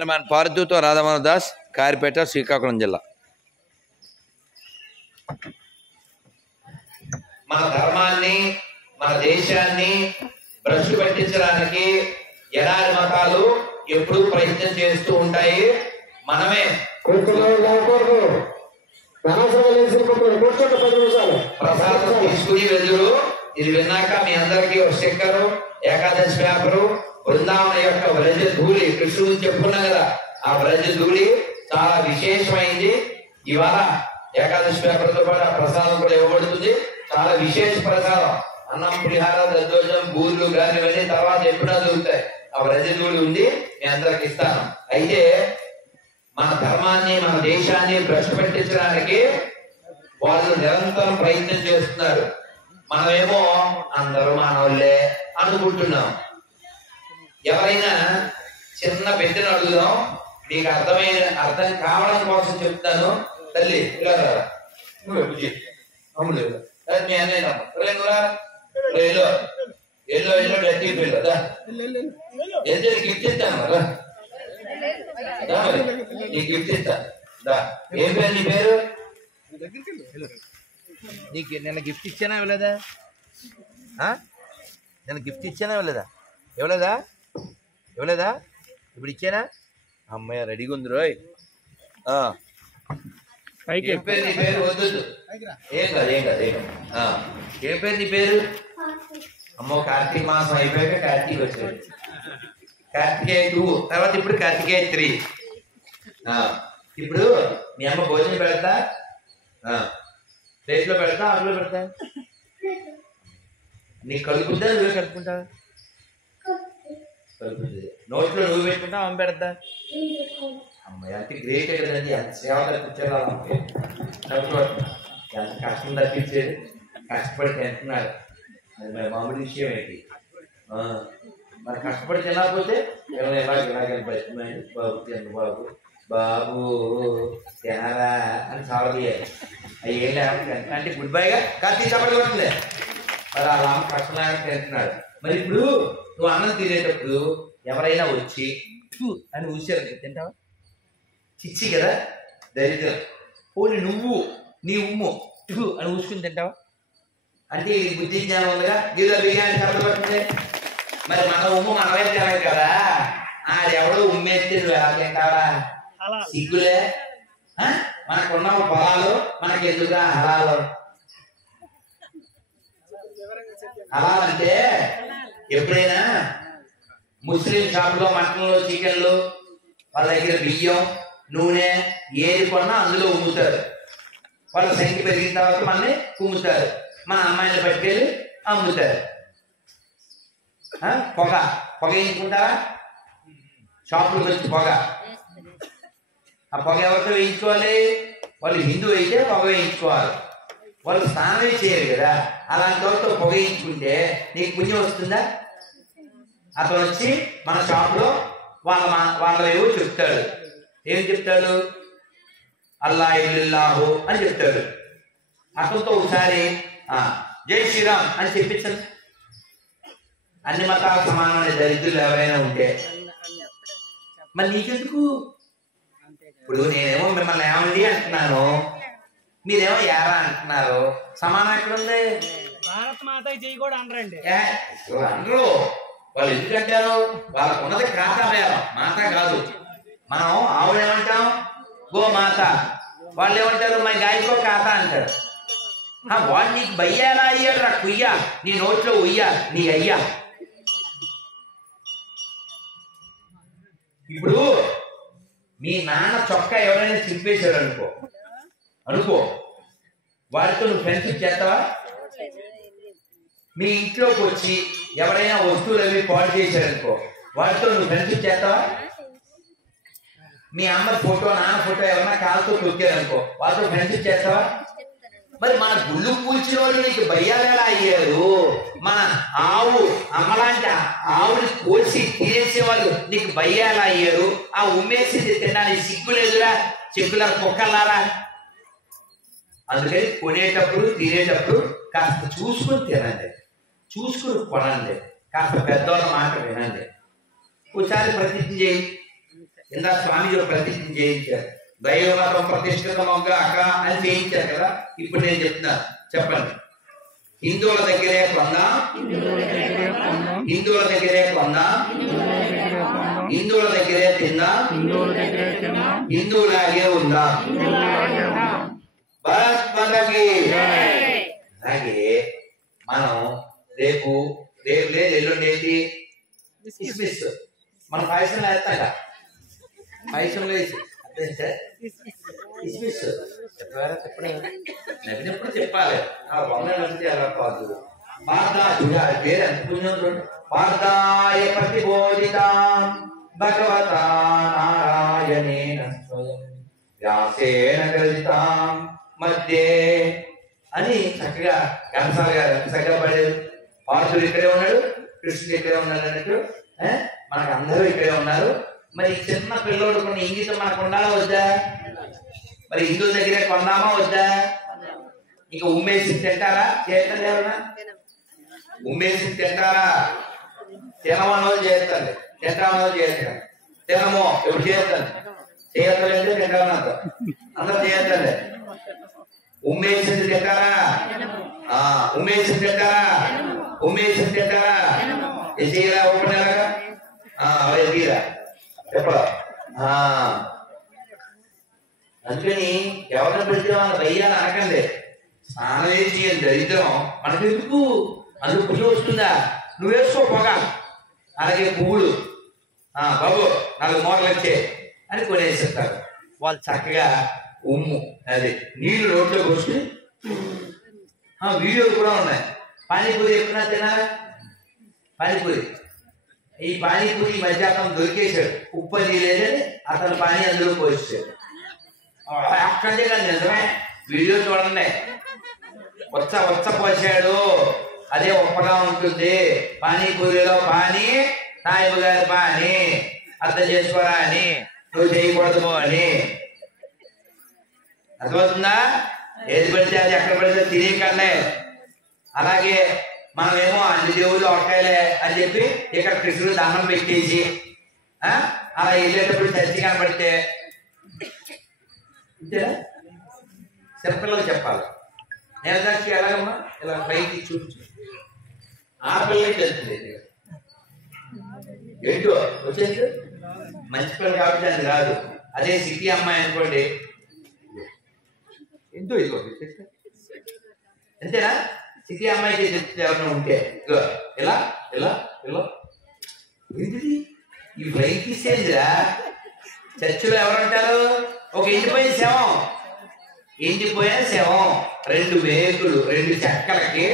మన పార్దుతో రాధామోహన్ దాస్, కారిపేట, శ్రీకాకుళం జిల్లా. మన ధర్మాన్ని, మన దేశాన్ని భ్రష్టు పట్టించడానికి ఎడారి మతాలు ఎప్పుడూ ప్రయత్నం చేస్తూ ఉంటాయి. మనమే ప్రసాదం తీసుకుని వెదురు. ఇది విన్నాక మీ అందరికీ ఒక స్టిక్కరు, ఏకాదశి పేపరు, బృందావన యొక్క వ్రజ ధూళి, కృష్ణుడు చెప్పుకున్నా కదా, ఆ వ్రజ ధూళి చాలా విశేషమైంది. ఇవాళ ఏకాదశి పేపర్ తో పాటు ఆ ప్రసాదం కూడా ఇవ్వబడుతుంది. చాలా విశేష ప్రసాదం. అన్నం, పులిహార, దద్దోజనం, బూర్లు గాని ఇవన్నీ తర్వాత ఎప్పుడో దొరుకుతాయి. ఆ వ్రజ ధూళి ఉంది, మీ అందరికి ఇస్తాను. అయితే మన ధర్మాన్ని, మన దేశాన్ని భ్రష్టు పట్టించడానికి వాళ్ళు నిరంతరం ప్రయత్నం చేస్తున్నారు. మనమేమో అందరూ మానవులే అనుకుంటున్నాం. ఎవరైనా చిన్న బిడ్డను అడుగుదాం, మీకు అర్థం కావడం కోసం చెప్తాను. తల్లి ఇలా మీ అన్నయ్య ఎల్లో ఎల్లో ఎల్లో డట్టి పిల్ల గిఫ్ట్ ఇస్తాను కదా, నీకు గిఫ్ట్ ఇస్తాను. ఏం పేరు నీ పేరు? నీకు నేను గిఫ్ట్ ఇచ్చానా ఇవ్వలేదా? నేను గిఫ్ట్ ఇచ్చానా ఇవ్వలేదా? ఇవ్వలేదా? ఇప్పుడు ఇచ్చానా? అమ్మాయి రెడీగా ఉంది రోయ్. ఏం పేరు నీ పేరు? వద్దు, ఏం కాదు. ఏం పేరు నీ పేరు? అమ్మో, కార్తీక మాసం అయిపోయాక కార్తీక వచ్చాడు. కార్తికేయ 2 తర్వాత ఇప్పుడు కార్తికేయ 3. ఇప్పుడు మీ అమ్మ భోజనం పెడతా, ప్లేట్లో పెడతా, అందులో పెడతా. నీకు కలుపుద్దా, నువ్వే కలుపుకుంటా? కలుపుతుంది. నోట్లో నువ్వు పెట్టుకుంటా, అమ్మ పెడతా? అమ్మాయి అంటే గ్రేట్ కదండి, ఎంత సేవ తప్పించారు. ఎంత కష్టం తప్పించాడు, కష్టపడి తింటున్నాడు. అది మరి మామూలు విషయం ఏంటి? మరి కష్టపడి తినకపోతే ఇలాగే బాబు తిన్న బాబు బాబు తినరా అని సావదీయాలి. అవి ఏం లేకపోతే అంటే గుడ్ బైగా కార్తీక చప్పటి కొట్టింది. మరి అలా అమ్మ కష్టంలాగా తింటున్నాడు. మరి ఇప్పుడు నువ్వు అన్నం తినేటప్పుడు ఎవరైనా వచ్చి అని ఊసారు, తింటావా? చిచ్చి కదా, దరిద్రం. పోనీ నువ్వు నీ ఉమ్ము అని ఊసుకుని తింటావా? అంటే బుద్ధి జ్ఞానం ఉందిగా, గీదో బిర్యానీ చప్పటి కొట్టింది. మరి మన ఉమ్ము మనమే తినదు కదా, ఆడెవడో ఉమ్మేస్తే నువ్వు ఎలా తింటావా? సిగ్గులే. మనకున్న పొలాలు మనకి ఎందుకురా హలాలు? హలాలంటే ఎప్పుడైనా ముస్లిం షాపులో మటన్లు, చికెన్లు, వాళ్ళ దగ్గర బియ్యం, నూనె ఏది కొన్నా అందులో ఉమ్ముతారు. వాళ్ళ సంఖ్య పెరిగిన తర్వాత మనల్ని కుమ్ముతారు. మన అమ్మాయిని పట్టుకెళ్ళి అమ్ముతారు. పొగ వేయించుకుంటారా? షాపులకు వచ్చి పొగ. ఆ పొగ ఎవరితో వేయించుకోవాలి? వాళ్ళు హిందూ అయితే పొగ వేయించుకోవాలి. వాళ్ళు స్నానమే చేయరు కదా, అలాంటి వాళ్ళతో పొగ వేయించుకుంటే నీకు పుణ్యం వస్తుందా? అతను వచ్చి మన షాపులో వాళ్ళ ఏవో చెప్తాడు. ఏం చెప్తాడు? అల్లా ఇల్లాహు అని చెప్తాడు. అతనితో ఒకసారి జై శ్రీరామ్ అని చెప్పించండి. అన్ని మతాల సమానమైన దరిద్రులు ఎవరైనా ఉంటే మరి నీకెందుకు? ఇప్పుడు నేనేమో మిమ్మల్ని ఏమండి అంటున్నాను, మీరేమో ఏరా అంటున్నారు. సమానం ఎక్కడుంది? భారత్ మాత జై కూడా అనరండి. అనరు. వాళ్ళు ఎందుకంటారు? వాళ్ళకు ఉన్నది ఖాతా వేరం, మాత కాదు. మనం ఆవులు ఏమంటాం? గో మాత. వాళ్ళు ఏమంటారు? మై గాయకో ఖాతా అంటారు. వాడు నీకు బయ్య ఎలా అయ్యాడు రా కుయ్య, నీ నోట్లో ఉయ్య నీ అయ్యా. ఇప్పుడు మీ నాన్న చొక్కా ఎవరైనా చింపేశాడు అనుకో, వాడితో నువ్వు ఫ్రెండ్షిప్ చేస్తావా? మీ ఇంట్లోకి వచ్చి ఎవరైనా వస్తువులు అవి పాడు చేశారనుకో, వాడితో నువ్వు ఫ్రెండ్షిప్ చేస్తావా? మీ అమ్మ ఫోటో, నాన్న ఫోటో ఎవరైనా కాలుతో తొక్కారనుకో, వాళ్ళతో ఫ్రెండ్షిప్ చేస్తావా? మరి మన గుళ్ళు కూల్చిన వాళ్ళు నీకు భయ్యాలు ఎలా అయ్యారు? మన ఆవు అమ్మలాంటి ఆవుని కోసి తినేసే వాళ్ళు నీకు భయ్యాలు అయ్యారు? ఆ ఉమ్మేసింది తినడానికి సిగ్గు లేదురా చెక్కుల కుక్కలారా? అందుకని కొనేటప్పుడు తినేటప్పుడు కాస్త చూసుకుని తినండి, చూసుకుని కొనండి, కాస్త పెద్దవాళ్ళ మాట వినండి. ఒకసారి ప్రతిజ్ఞ చేయి, ఇందా స్వామి ప్రతిజ్ఞ చేయించారు, దైవమతం ప్రతిష్ఠితమగాక అని చేయించారు కదా. ఇప్పుడు నేను చెప్తున్నాను, చెప్పండి. హిందువుల దగ్గరే కొందాం, హిందువుల దగ్గరే కొందాం, హిందువుల దగ్గరే తిందాం, హిందువులాగే ఉందాం. భారత్ మాతకి. అలాగే మనం రేపు లేదు ఎల్లుండి ఏంటి కిస్మిస్, మనం పాయసంలో వేస్తాం, పాయసంలో వేసి అదే కిస్మిస్ నవ్వినప్పుడు చెప్పాలి. ఆ బొమ్మ నచ్చితే అలా కాదు. పేరు ఎంత పుణ్యం చూడండి. పార్థాయ ప్రతిబోధితాం భగవతా నారాయణేన స్వయం వ్యాసేన గ్రహితాం మధ్యే అని చక్కగా ఘంటసాల గారు ఎంత చక్కగా పడేది. పార్థుడు ఇక్కడే ఉన్నాడు, కృష్ణుడు ఇక్కడే ఉన్నాడు అన్నట్టు మనకు అందరూ ఇక్కడే ఉన్నారు. మరి చిన్న పిల్లోడు కొన్ని ఇంగితం మనకు ఉండాలా వద్దా? మరి హిందువుల దగ్గరే కొందామా వద్దా? ఇంకా ఉమ్మేసి తింటారా? చేస్తారు ఎవరన్నా ఉమ్మేసి తింటారా? తినమన్నది చేస్తారు, తింటామన్నది చేస్తారు. తినమో ఎప్పుడు చేస్తాను, చేయలేదు తింటామన్నంత అందరూ చేస్తారు. ఉమ్మేసి తింటారా? ఉమ్మేసి తింటారా? ఉమ్మేసి తింటారా? ఎసీరా ఓపెన్ ఎలాగా అవే తీరా చెప్పరా? అందుకని ఎవరిని పెడితే వాళ్ళ దయ్యాన్ని అనకండి. స్నానం వేసి దరిద్రం మనకు ఎందుకు? అందుకు పువ్వు వస్తుందా? నువ్వు వేసుకో పొగ. అలాగే పువ్వులు బాబు 4 మూరలు వచ్చే అని కొనేసేస్తారు. వాళ్ళు చక్కగా ఉమ్ము అదే నీళ్లు రోడ్లో పోసుకుని వీడియోలు కూడా ఉన్నాయి. పానీపూరి ఎప్పుడన్నా తినాలా? పానీపూరి ఈ పానీపూరి మధ్య అతను దొరికేశాడు, ఉప్పు అది లేదని అతను పానీ అందులో పోసాడు. అక్కడే కానీ నిజమే, వీడియో చూడండి. వచ్చ పోసాడు, అదే ఉప్పగా ఉంటుంది. పానీపూరిలో పానీ నాయబు గారి పానీ అర్థం చేసుకోరా అని, నువ్వు చేయకూడదు అని. అర్థమవుతుందా? ఏది పడితే అది ఎక్కడ పడితే తినేకండి. అలాగే మనమేమో అన్ని దేవుళ్ళు ఒక్కాయలే అని చెప్పి ఇక్కడ కృష్ణుడు దండం పెట్టేసి అలా వెళ్ళేటప్పుడు చర్చి కనబడితే అంతేనా? చిన్నపిల్లలు చెప్పాలి. నేలదాక్షి ఎలాగమ్మా ఇలా పైకి చూపించు, ఆ పిల్లలకి తెలుస్తుంది ఏంటో వచ్చేది. మంచి పిల్లలు కాబట్టి అది రాదు. అదే సిటీ అమ్మాయి అనుకోండి, ఎంతో ఇదిగో అంతేనా? సిటీ అమ్మాయికి ఎవరైనా ఉంటే ఇలా ఇలా ఇలా ఏంటిది ఈ బ్రైట్ తీసేదిరా. చర్చిలో ఎవరుంటారు? ఒక ఎండిపోయిన శవం, ఎండిపోయిన శవం 2 మేకులు 2 చెక్కలకి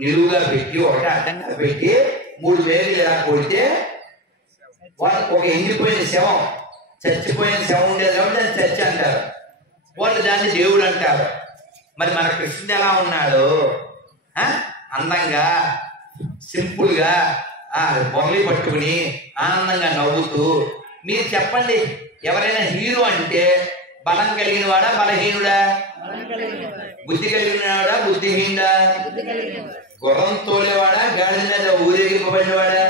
నిలువుగా పెట్టి ఒకటి అడ్డంగా పెట్టి 3 మేకులు ఇలా కొడితే ఒక ఎండిపోయిన శవం, చచ్చిపోయిన శవం ఉండేది కాబట్టి దాన్ని చర్చి అంటారు. వాళ్ళు దాన్ని దేవుడు అంటారు. మరి మన కృష్ణుడు ఎలా ఉన్నాడు? అందంగా సింపుల్గా బొర్లి పట్టుకుని ఆనందంగా నవ్వుతూ. మీరు చెప్పండి, ఎవరైనా హీరో అంటే బలం కలిగిన వాడా బలహీనుడా? బుద్ధి కలిగిన వాడా బుద్ధిహీనుడా? గుర్రం తోలేవాడా గాడిద మీద ఊరేగింపబడినవాడా?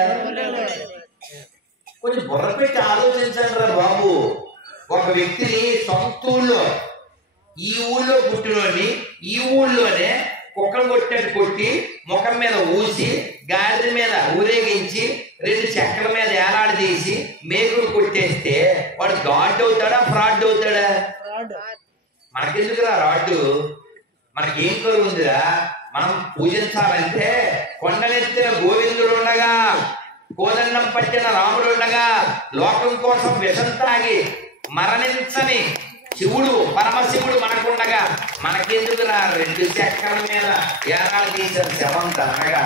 కొంచెం బుర్ర పెట్టి ఆలోచించండి రా బాబు. ఒక వ్యక్తిని సొంత ఊళ్ళో, ఈ ఊళ్ళో పుట్టినోడిని ఈ ఊళ్ళోనే కుక్కలు కొట్టినట్టు కొట్టి ముఖం మీద ఊసి గాడిద మీద ఊరేగించి 2 చెక్కల మీద ఏలాడదీసి మేకులు కొట్టేస్తే వాడు గాడ్ అవుతాడా ఫ్రాడ్ అవుతాడా? మనకెందుకురా రాడ్డు? మనకేం కరువు ఉందిరా? మనం పూజించాలంటే కొండనెత్తిన గోవిందుడు ఉండగా, కోదండం పట్టిన రాముడు ఉండగా, లోకం కోసం విషం తాగి మరణించని శివుడు పరమశివుడు మనకుండగా మనకెందుకు రా 2 చెక్కల మీద ఏనాడు తీసిన శవం తనగా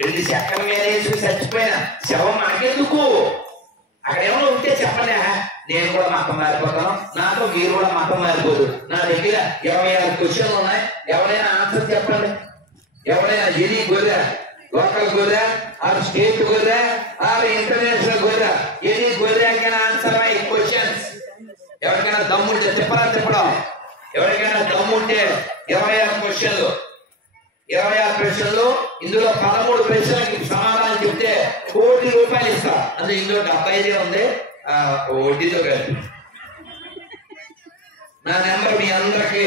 2 చెక్కల మీద వేసి చచ్చిపోయిన శవం మనకెందుకు? అక్కడ ఏమైనా ఉంటే చెప్పండి, నేను కూడా మతం మారిపోతాను, నాతో మీరు కూడా మతం మారిపోదు. నా దగ్గర 26 క్వశ్చన్లు ఉన్నాయి, ఎవరైనా ఆన్సర్ చెప్పండి. ఎవరైనా ఏది గొర్రె, లోకల్ గొర్రె, ఆర్ స్టేట్ గొర్రె, ఆర్ ఇంటర్నేషనల్ గొర్రె, ఏది గొర్రెకైనా ఆన్సర్ క్వశ్చన్స్. ఎవరికైనా దమ్ముంటే చెప్పడం, ఎవరికైనా దమ్ముంటే 26 క్వశ్చన్లు, 26 ప్రశ్నలు. ఇందులో 13 ప్రశ్నలకి సమాధానం చెప్తే ₹1,00,00,000 ఇస్తా. అంటే ఇందులో 75 ఉంది, వడ్డీతో కలిపి నా నెంబర్ మీ అందరికి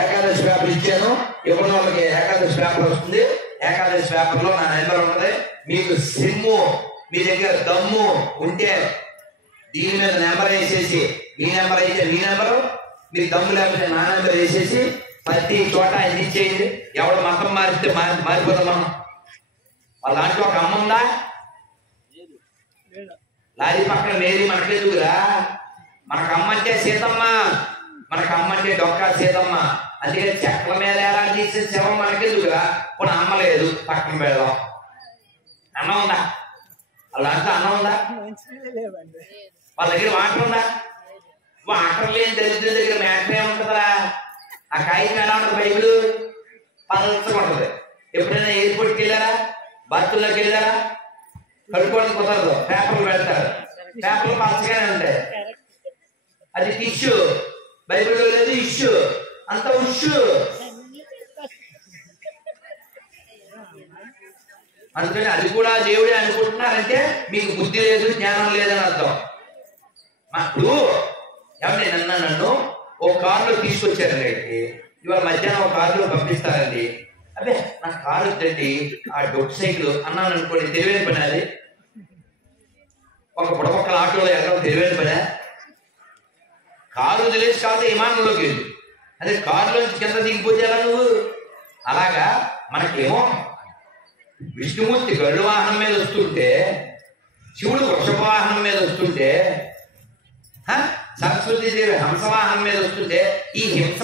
ఏకాదశి పేపర్ ఇచ్చాను. ఇవ్వని వాళ్ళకి ఏకాదశి పేపర్ వస్తుంది. ఏకాదశి పేపర్లో నా నెంబర్ ఉంటుంది. మీకు సిమ్ము మీ దగ్గర దమ్ము ఉంటే దీని మీద నెంబర్ వేసేసి, మీ నెంబర్ అయితే మీ నెంబరు, మీరు దమ్ము లేకపోతే నా నెంబర్ వేసేసి ప్రతి చోట ఇచ్చేయండి. ఎవడు మతం మారిస్తే మారిపోతాం మనం. వాళ్ళ దాంట్లో ఒక అమ్మ ఉందా? లారీ పక్కన మేరీ మనకెదుగురా. మనకు అమ్మ అంటే సీతమ్మ, మనకు అమ్మ అంటే డొక్కా సీతమ్మ. అందుకని చెక్కల మీద ఎలా తీసే శవం మనకెదుగురా. ఇప్పుడు అమ్మ లేదు, పక్కన పెడదాం. అన్నం ఉందా? వాళ్ళ దాంట్లో అన్నం ఉందా? వాళ్ళ దగ్గర వాటర్ ఉందా? వాటర్ లేని దరిద్రుల దగ్గర మ్యాటర్ ఏముంటుందా? ఆ కాగితం ఎలా ఉంటుంది? బైబిల్ పల్సగా ఉంటుంది. ఎప్పుడైనా ఎయిర్పోర్ట్కి వెళ్ళారా? బస్సుల్లోకి వెళ్ళారా? కడుక్కోవడం కుదరదు, పేపర్లు పెడతారు. పేపర్లు పలచగానే ఉంటాయి. అది టిష్యూ. బైబిల్లో లేదు ఇష్యూ, అంత ఉష్యూ. అందుకని అది కూడా దేవుడే అనుకుంటున్నారంటే మీకు బుద్ధి లేదు, జ్ఞానం లేదని అర్థం. ఇప్పుడు ఏమంటే నన్ను ఓ కారులో తీసుకొచ్చారండి. ఇవాళ మధ్యాహ్నం ఒక కారులో పంపిస్తారండి. అదే నా కారు వద్దండి, ఆ డొక్ సైకిల్ అన్నాను అనుకోండి, తెలివైన పని అది. ఒక బుడపక్కల ఆటోలో ఎక్కడం తెలివైన పని. కారు తెలిసి కాదు విమానంలోకి వెళ్ళి, అదే కారులోంచి కింద దిగిపోతే ఎలా నువ్వు? అలాగా మనకేమో విష్ణుమూర్తి గరుడ వాహనం మీద వస్తుంటే, శివుడు వృషభ వాహనం మీద వస్తుంటే, సరస్వతీదేవి హంసవాహనం మీద వస్తుంటే, ఈ హింస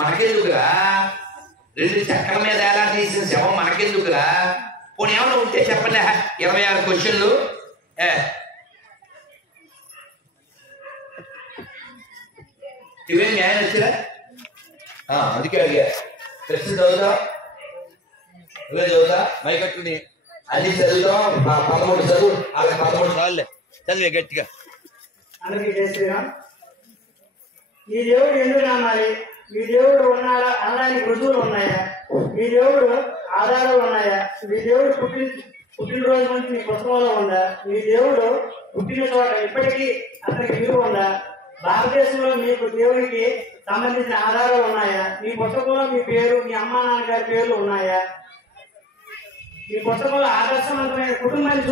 మనకెందుకురా? రెండు చక్కెర మీద ఎలా తీసిన శవం మనకెందుకురా? పోనీ ఏమైనా ఉంటే చెప్పండి. 26 క్వశ్చన్లు. ఇవేం న్యాయం వచ్చిరా? అందుకే అడిగా. ప్రశ్న చదువుతా, ఇవే చదువుతా, మైకట్టుని అన్ని చదువుతాం. 13 చదువు, అలా 13 సార్లే చదివే గట్టిగా. అందరికీ జై శ్రీరామ్. ఈ దేవుడు ఎందుకు నమ్మాలి? ఈ దేవుడు ఉన్నారా అనడానికి రుజువులు ఉన్నాయా? ఈ దేవుడు ఆధారాలు ఉన్నాయా? ఈ దేవుడు పుట్టినరోజు నుంచి మీ పుస్తకంలో ఉందా? ఈ దేవుడు పుట్టిన చోట ఇప్పటికీ అతనికి విలువ ఉందా? భారతదేశంలో మీకు దేవుడికి సంబంధించిన ఆధారాలు ఉన్నాయా? మీ పుస్తకంలో మీ పేరు, మీ అమ్మా నాన్నగారి పేర్లు ఉన్నాయా? ఈ పుస్తకంలో ఆదర్శవంతమైన కుటుంబాన్ని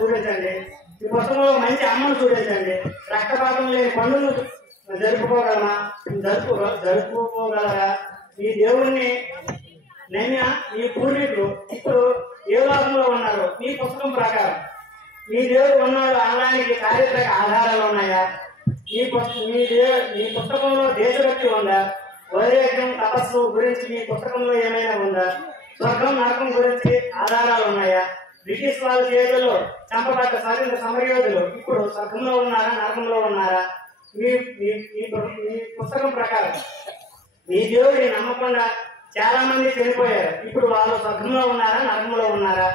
చూడించండి. ఈ పుస్తకంలో మంచి అమ్మను చూడించండి. రక్తపాతం లేని పనులు జరుపుకోగలరా? ఈ దేవుణ్ణి నమ్మిన మీ పూర్వీకులు ఇప్పుడు ఏ లోకంలో ఉన్నారు? మీ పుస్తకం ప్రకారం మీ దేవుడు ఉన్నాడు అనడానికి చారిత్రక ఆధారాలు ఉన్నాయా? మీ పుస్తకంలో దేశభక్తి ఉందా? వైరాగ్యం, తపస్సు గురించి మీ పుస్తకంలో ఏమైనా ఉందా? స్వర్గం, నరకం గురించి ఆధారాలు ఉన్నాయా? బ్రిటిష్ వాళ్ళ చేతుల్లో చంపబడ్డ స్వాతంత్ర సమరయోధులు ఇప్పుడు స్వర్గంలో ఉన్నారా, నరకంలో ఉన్నారా? మీ పుస్తకం ప్రకారం మీ దేవుడిని నమ్మకుండా చాలా మంది చనిపోయారు. ఇప్పుడు వాళ్ళు స్వర్గంలో ఉన్నారా, నరకంలో ఉన్నారా?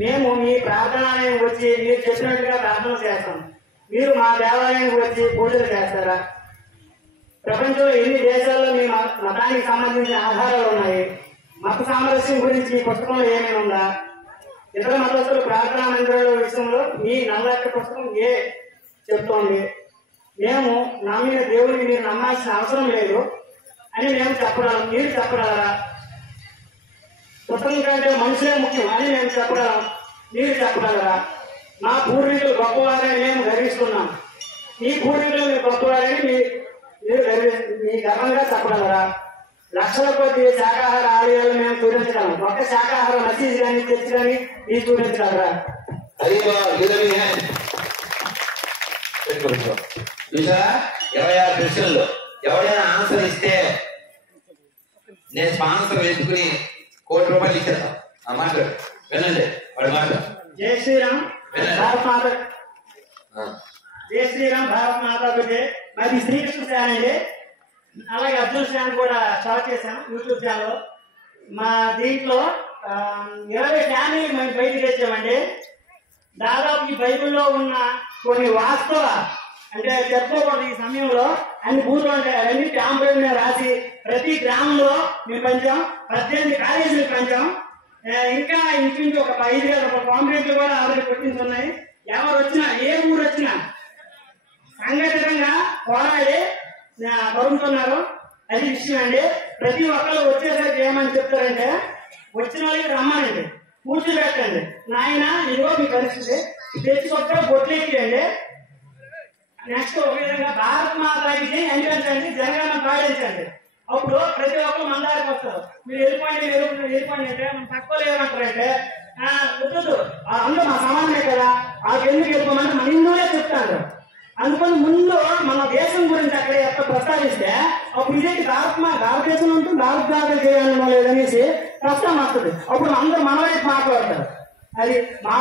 మేము మీ ప్రార్థనాలయం వచ్చి మీరు చెప్పినట్టుగా ప్రార్థన చేస్తాం. మీరు మా దేవాలయానికి వచ్చి పూజలు చేస్తారా? ప్రపంచంలో ఎన్ని దేశాల్లో మీ మతానికి సంబంధించిన ఆధారాలు ఉన్నాయి? మత సామరస్యం గురించి మీ పుస్తకంలో ఏమైనా ఉందా? ఇతర మతస్థులు ప్రార్థనా మందిరాల విషయంలో మీ నల్లటి పుస్తకం చెప్తోంది. మేము నమ్మిన దేవుడిని మీరు నమ్మాల్సిన అవసరం లేదు అని మేము చెప్పగలం. మీరు చెప్పగలరా? పుస్తకం కంటే మనుషులే ముఖ్యం అని మేము చెప్పగలం. మీరు చెప్పగలరా? మా పూర్వీకులు గొప్పవారని మేము గర్విస్తున్నాం. మీ పూర్వీకులు మీరు గొప్పవారని మీ గర్వంగా చెప్పగలరా? లక్షల కొద్ది శాకాహార ఆలయాలు మేము చూపించగలం. ఒక్క శాకాహార మసీదు కానీ చర్చి కానీ మీరు చూపించగలరా? చూసారా? 26 ప్రశ్నలు. ఎవరైనా ఆన్సర్ ఇస్తే నేను స్పాన్సర్ వెతుకుని ₹1,00,00,000 ఇచ్చేస్తాం. ఆ మాట వినండి, వాడి మాట. జై శ్రీరామ్, భారత్ మాత. జై శ్రీరామ్, భారత్ మాతాకు జై. మరి శ్రీకృష్ణ ఛానల్ అండి, అలాగే అర్జున్ ఛానల్ కూడా స్టార్ట్ చేశాం యూట్యూబ్ ఛానల్. మా దీంట్లో 20 ఛానల్ మేము బయటకు తెచ్చామండి. దాదాపు ఈ బైబిల్లో ఉన్న కొన్ని వాస్తవ అంటే చెప్పుకోకూడదు ఈ సమయంలో అన్ని బూతులు ఉంటాయి. అవన్నీ ట్యాంపర్ మీద రాసి ప్రతి గ్రామంలో మేము పంచాం. 18 కాలేజీలు పంచాం. ఇంకా ఇంకొక 5 పాంప్లెట్లు కూడా ఆల్రెడీ కొట్టించున్నాయి. ఎవరు వచ్చినా, ఏ ఊరు వచ్చినా సంఘటితంగా పోరాడి పడుతున్నారు. అది విషయం అండి. ప్రతి ఒక్కరు వచ్చేసరికి ఏమని చెప్తారంటే, వచ్చిన వాళ్ళకి రమ్మనండి, కూర్చోబెట్టండి, నాయన ఇదిగో మీ పరిస్థితి తెచ్చుకొక్క బొట్లు ఎక్కియండి. నెక్స్ట్ ఒక విధంగా భారత్ మాతాకి ఎంచండి, జనగణన పాటించండి. అప్పుడు ప్రతి ఒక్కరు మన దారికి వస్తారు. మీరు వెళ్ళిపోండి అంటే మనం తక్కువ లేదంటారంటే వద్దు, అందరూ మా సమానమే కదా, వాళ్ళకి ఎందుకు వెళ్ళిపోమంటే మన హిందువులే చెప్తారు. అందుకని ముందు మన దేశం గురించి అక్కడ ఎక్కడ ప్రస్తావిస్తే అప్పుడు ఇదేంటి భారతదేశంలో ఉంటుంది, భారతదేశం చేయాలనో లేదనేసి ప్రశ్న వస్తుంది. అప్పుడు అందరూ మన వైపు మాట్లాడతారు. అది మా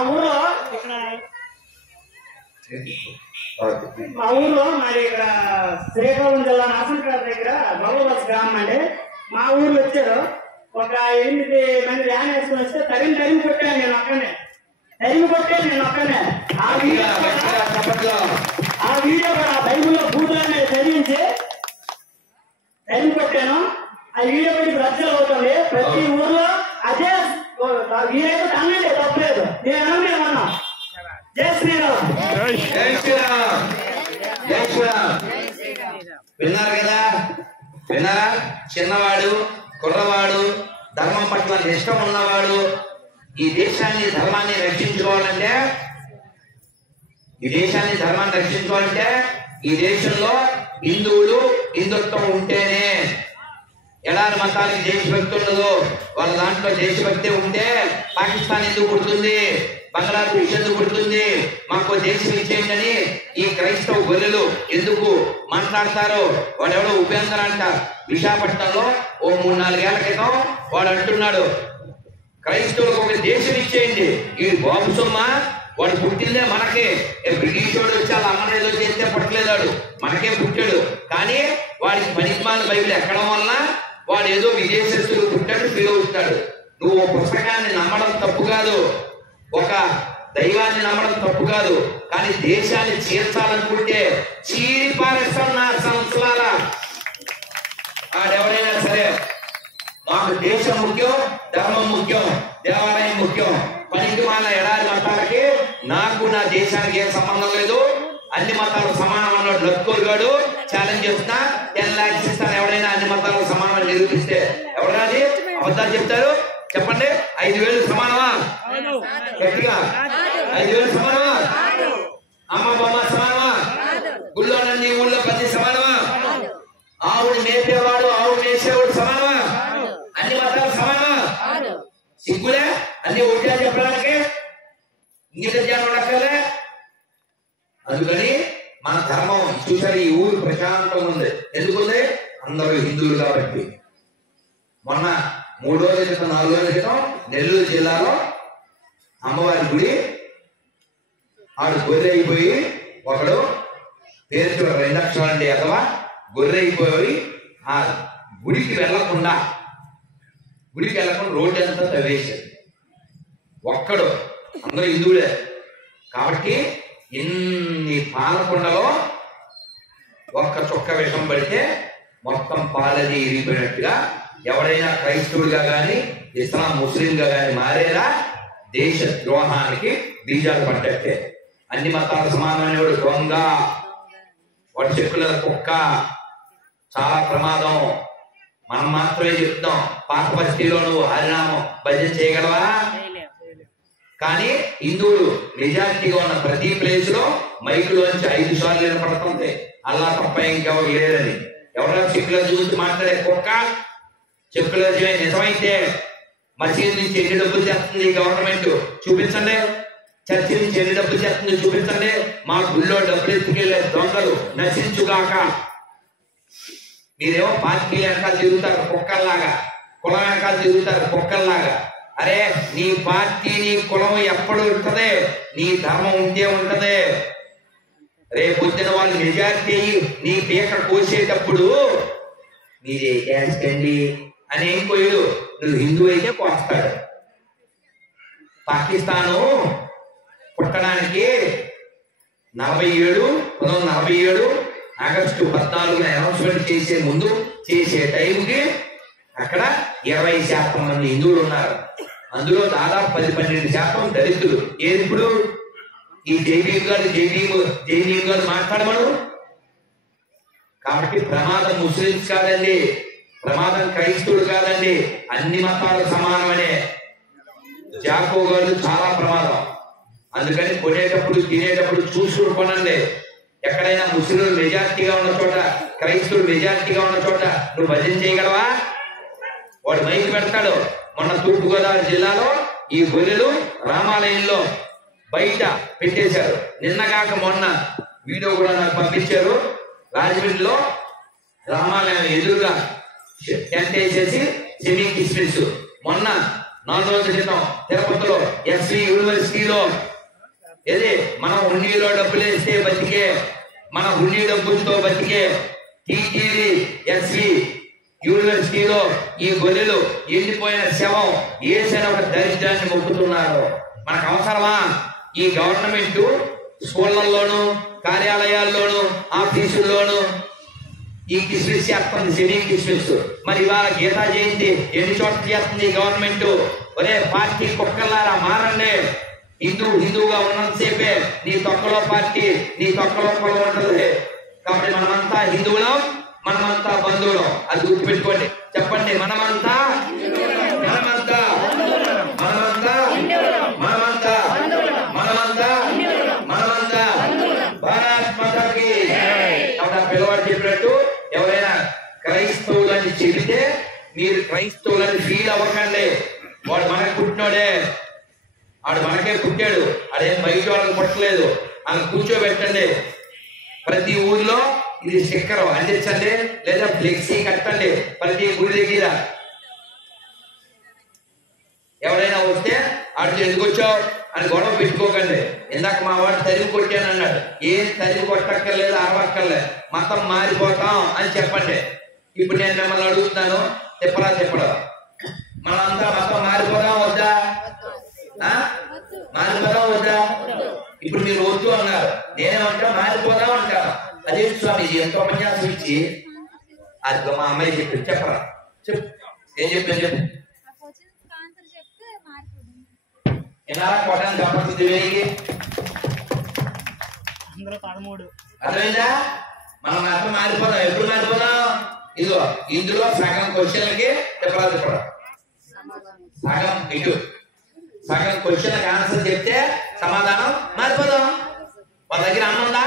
ఊళ్ళో మరి ఇక్కడ శ్రీకాకుళం జిల్లా నరసంపేట దగ్గర బొల్లవలస గ్రామం అంటే మా ఊర్లో వచ్చారు. ఒక 8 మంది వ్యాన్ వేసుకుని వస్తే తరిమి కొట్టాను నేను ఒక్కనే. ఆ వీడియో కూడా బైబుల్లో బూతులనే చదివించి తరిమి కొట్టాను. ఆ వీడియో కూడా రచ్చలు అవుతుంది ప్రతి ఊర్లో. అదే వీరైతే అన్నంటే తప్పలేదు, నేనేమన్నా జై శ్రీరామ్. విన్నారు కదా, విన్నారా? చిన్నవాడు, కుర్రవాడు, ధర్మం పట్ల ఇష్టం ఉన్నవాడు ఈ దేశాన్ని ధర్మాన్ని రక్షించుకోవాలంటే ఈ దేశంలో హిందువులు హిందుత్వం ఉంటేనే. ఎలాంటి మతాలకి దేశభక్తి ఉండదు. వాళ్ళ దాంట్లో దేశభక్తి ఉంటే పాకిస్తాన్ ఎందుకు పుడుతుంది, బంగ్లాదేశ్ ఎందుకు పుడుతుంది, మాకు దేశం ఇచ్చేయండి ఈ క్రైస్తవ గొర్రెలు ఎందుకు మాట్లాడతారో. వాడు ఎవడో ఉపేంద్ర అంట విశాఖపట్నంలో ఓ 3-4 ఏళ్ల క్రితం వాడు అంటున్నాడు, క్రైస్తవులకు ఒక దేశం ఇచ్చేయండి. ఈ బాబు సొమ్మ, వాడు పుట్టిందే మనకే. బ్రిటిష్ వాడు వచ్చి వాళ్ళ అమ్మని ఏదో చేస్తే పుట్టలేదాడు, మనకే పుట్టాడు. కానీ వాడికి పనికిమాల బైబిల్ ఎక్కడం వలన వాడు ఏదో విదేశస్తులు పుట్టాడు ఫీల్ అవుతాడు. నువ్వు ఒక పుస్తకాన్ని నమ్మడం తప్పు కాదు, ఒక దైవాన్ని నమ్మడం తప్పు కాదు. కానీ దేశాన్ని చీల్చాలనుకుంటే చీరి పారేస్తాం నా సంవత్సరాల. ఎవరైనా సరే మాకు దేశం ముఖ్యం, ధర్మం ముఖ్యం, దేవాలయం ముఖ్యం. పనికి మాల ఎడారి మతాలకి నాకు నా దేశానికి ఏం సంబంధం లేదు. అన్ని మతాలు సమానం అన్నాడు లక్కోరు గాడు. ఛాలెంజ్ చేస్తున్నా, 10 lakhs ఇస్తాను ఎవరైనా అన్ని మతాలకు సమానం నిరూపిస్తే. ఎవరైనా అబద్ధాలు చెప్తారు చెప్పండి. 5,000 సమానమా? గట్టిగా 5,000 సమానమా? అమ్మ బొమ్మ సమానమా? గుళ్ళో నీ ఊళ్ళో 10 సమానమా? ఆవుడు మేపేవాడు ఆవుడు మేసేవాడు సమానమా? అన్ని మతాలు సమానమా? సిగ్గులే అన్ని ఒకటే చెప్పడానికి ఇంగిత జ్ఞానం అక్కర్లే. అందుకని మన ధర్మం చూసారు. ఈ ఊరు ప్రశాంతంగా ఉంది. ఎందుకుంది? అందరూ హిందువులు కాబట్టి. మొన్న 3 రోజుల క్రితం 4 రోజుల క్రితం నెల్లూరు జిల్లాలో అమ్మవారి గుడి ఆడు గొర్రె అయిపోయి ఒకడు పేరు 2 అక్షరాలండి అథవా గొర్రె అయిపోయి ఆ గుడికి వెళ్లకుండా రోడ్డు అంతా తవ్వేశాడు ఒక్కడు. అందరూ హిందువులే కాబట్టి ఇన్ని పాలకొండలో ఒక్క చుక్క విషం పడితే మొత్తం పాలది ఇరిగిపోయినట్టుగా ఎవరైనా క్రైస్తవుడిగా కానీ ఇస్లాం ముస్లింగా కానీ మారేలా దేశ ద్రోహానికి బీజాలు పడ్డట్టే. అన్ని మతాల సమానమైన వాడు దొంగ, వాడు చెక్కుల కుక్క, చాలా ప్రమాదం. మనం మాత్రమే చెప్తాం. పాత బస్తీలో నువ్వు హరినామం భజన చేయగలవా? కానీ హిందువులు మెజారిటీగా ఉన్న ప్రతి ప్లేస్ లో మైకులోంచి 5 సార్లు వినపడుతుంది అల్లా తప్ప ఇంకెవరు లేరని. ఎవరైనా చెక్కుల చూసి మాట్లాడే కుక్క, చెక్కుల నిజమైతే మసీదు నుంచి ఎన్ని డబ్బులు చేస్తుంది గవర్నమెంట్ చూపించండి. చర్చి నుంచి ఎన్ని డబ్బులు చేస్తుంది చూపించండి. మా గుళ్ళో డబ్బులు ఎత్తుకెళ్ళే దొంగలు నశించుగాక. మీరేమో పార్టీ వెనకాల తిరుగుతారు కుక్కల్లాగా, కులం వెనకాల తిరుగుతారు కుక్కల్లాగా. అరే నీ పార్టీ నీ కులం ఎప్పుడు ఉంటది, నీ ధర్మం ఉంటే ఉంటది. రేపు వచ్చిన వాళ్ళు మెజారిటీ నీ పీక కోసేటప్పుడు మీరే క్యాస్ట్ అండి అని ఏం కోయడు. నువ్వు హిందూ అయితే కోస్తాడు. పాకిస్తాను పుట్టడానికి 1947 ఆగస్టు 14 అనౌన్స్మెంట్ చేసే ముందు చేసే టైంకి అక్కడ 20% మంది హిందువులు ఉన్నారు. అందులో దాదాపు 10-12% దళితులు. ఏది ఇప్పుడు ఈ జైబీం గారు మాట్లాడమను. కాబట్టి ప్రమాదం ముస్లిమ్స్ కాదండి, ప్రమాదం క్రైస్తవుడు కాదండి, అన్ని మతాలు సమానమనే. జాకో గారు చాలా ప్రమాదం. అందుకని కొనేటప్పుడు తినేటప్పుడు చూసుకుని కొనండి. ఎక్కడైనా ముస్లింలు మెజార్టీగా ఉన్న చోట, క్రైస్తవుడు మెజార్టీగా ఉన్న చోట నువ్వు భజన చేయగలవా? వాడు మైకి పెడతాడు. మొన్న తూర్పుగోదావరి జిల్లాలో ఈ గొర్రెలు రామాలయంలో బయట పెట్టేశారు. నిన్నగాక మొన్న వీడియో కూడా నాకు పంపించారు. రాజమండ్రిలో రామాలయం ఎదురుగా టెంట్ వేసేసి సెమీ కిస్మిస్. మొన్న 4 రోజుల క్రితం తిరుపతిలో ఎస్వి యూనివర్సిటీలో ఏది మనం హుండీలో డబ్బులు వేస్తే బతికే, మన హుండీ డబ్బులతో బతికే టీటీడీ ఎస్వి యూనివర్సిటీలో ఈ గొర్రెలు ఎండిపోయిన శవం ఏసైనా ఒక దరిద్రాన్ని మొక్కుతున్నారు. మనకు అవసరమా? ఈ గవర్నమెంట్ స్కూళ్లలోను, కార్యాలయాల్లోను, ఆఫీసుల్లోను ఈ కిస్మిస్ చేస్తుంది, సెమీ కిస్మిస్. మరి ఇవాళ గీతా జయంతి ఎన్ని చోట్ల చేస్తుంది ఈ గవర్నమెంట్? ఒరే పార్టీ కుక్కలారా మారండి. హిందువుగా ఉన్నంతసేపే నీ తొక్కలో పార్టీ, నీ తొక్కలో కులం ఉంటుంది. కాబట్టి మనమంతా హిందువులం, మనమంతా బంధువులం. అది గుర్తుపెట్టుకోండి. చెప్పండి, మనమంతా మనమంతా మనమంతా మనమంతా మనమంతా మనమంతా భారత్ మాతాకి. కాబట్టి ఆ పిల్లవాడు చెప్పినట్టు ఎవరైనా క్రైస్తవులని చెబితే మీరు క్రైస్తవులని ఫీల్ అవ్వకండి. వాడు మనకు పుట్టినోడే, వాడు మనకే పుట్టాడు, అదేం బయట వాళ్ళకి పుట్టలేదు. అని కూర్చోబెట్టండి. ప్రతి ఊర్లో ఇది స్టిక్కర్ అందించండి, లేదా ఫ్లెక్సీ కట్టండి ప్రతి గుడి దగ్గర. ఎవరైనా వస్తే ఆడితో ఎందుకు వచ్చావు అని గొడవ పెట్టుకోకండి. ఇందాక మా వాడు తరిగి కొట్టాను అన్నాడు. ఏం తరిగి కొట్టక్కర్లేదు, అరవక్కర్లేదు, మతం మారిపోతాం అని చెప్పండి. ఇప్పుడు నేను మిమ్మల్ని అడుగుతున్నాను, చెప్పడా మనంతా మతం మారిపోదాం వద్దా? మారిపోదాం వద్దా? ఇప్పుడు మీరు వద్దు అన్నారు, నేనేమంటా మారిపోదాం అంటాను. అదే స్వామి ఎంత ఉపన్యాసం ఇచ్చి అది మా అమ్మాయి చెప్పి చెప్పరా, చెప్పు ఏం చెప్పాను చెప్పు. ఎలా కొట్టని చెప్పండి వేడికి అర్థమైందా? మనం మాత్రం మారిపోదాం. ఎప్పుడు మారిపోదాం? ఇదిగో ఇందులో సగం క్వశ్చన్లకి చెప్పరా, సగం ఇటు సగం క్వశ్చన్లకి ఆన్సర్ చెప్తే సమాధానం మారిపోదాం. వాళ్ళ దగ్గర అన్నం ఉందా,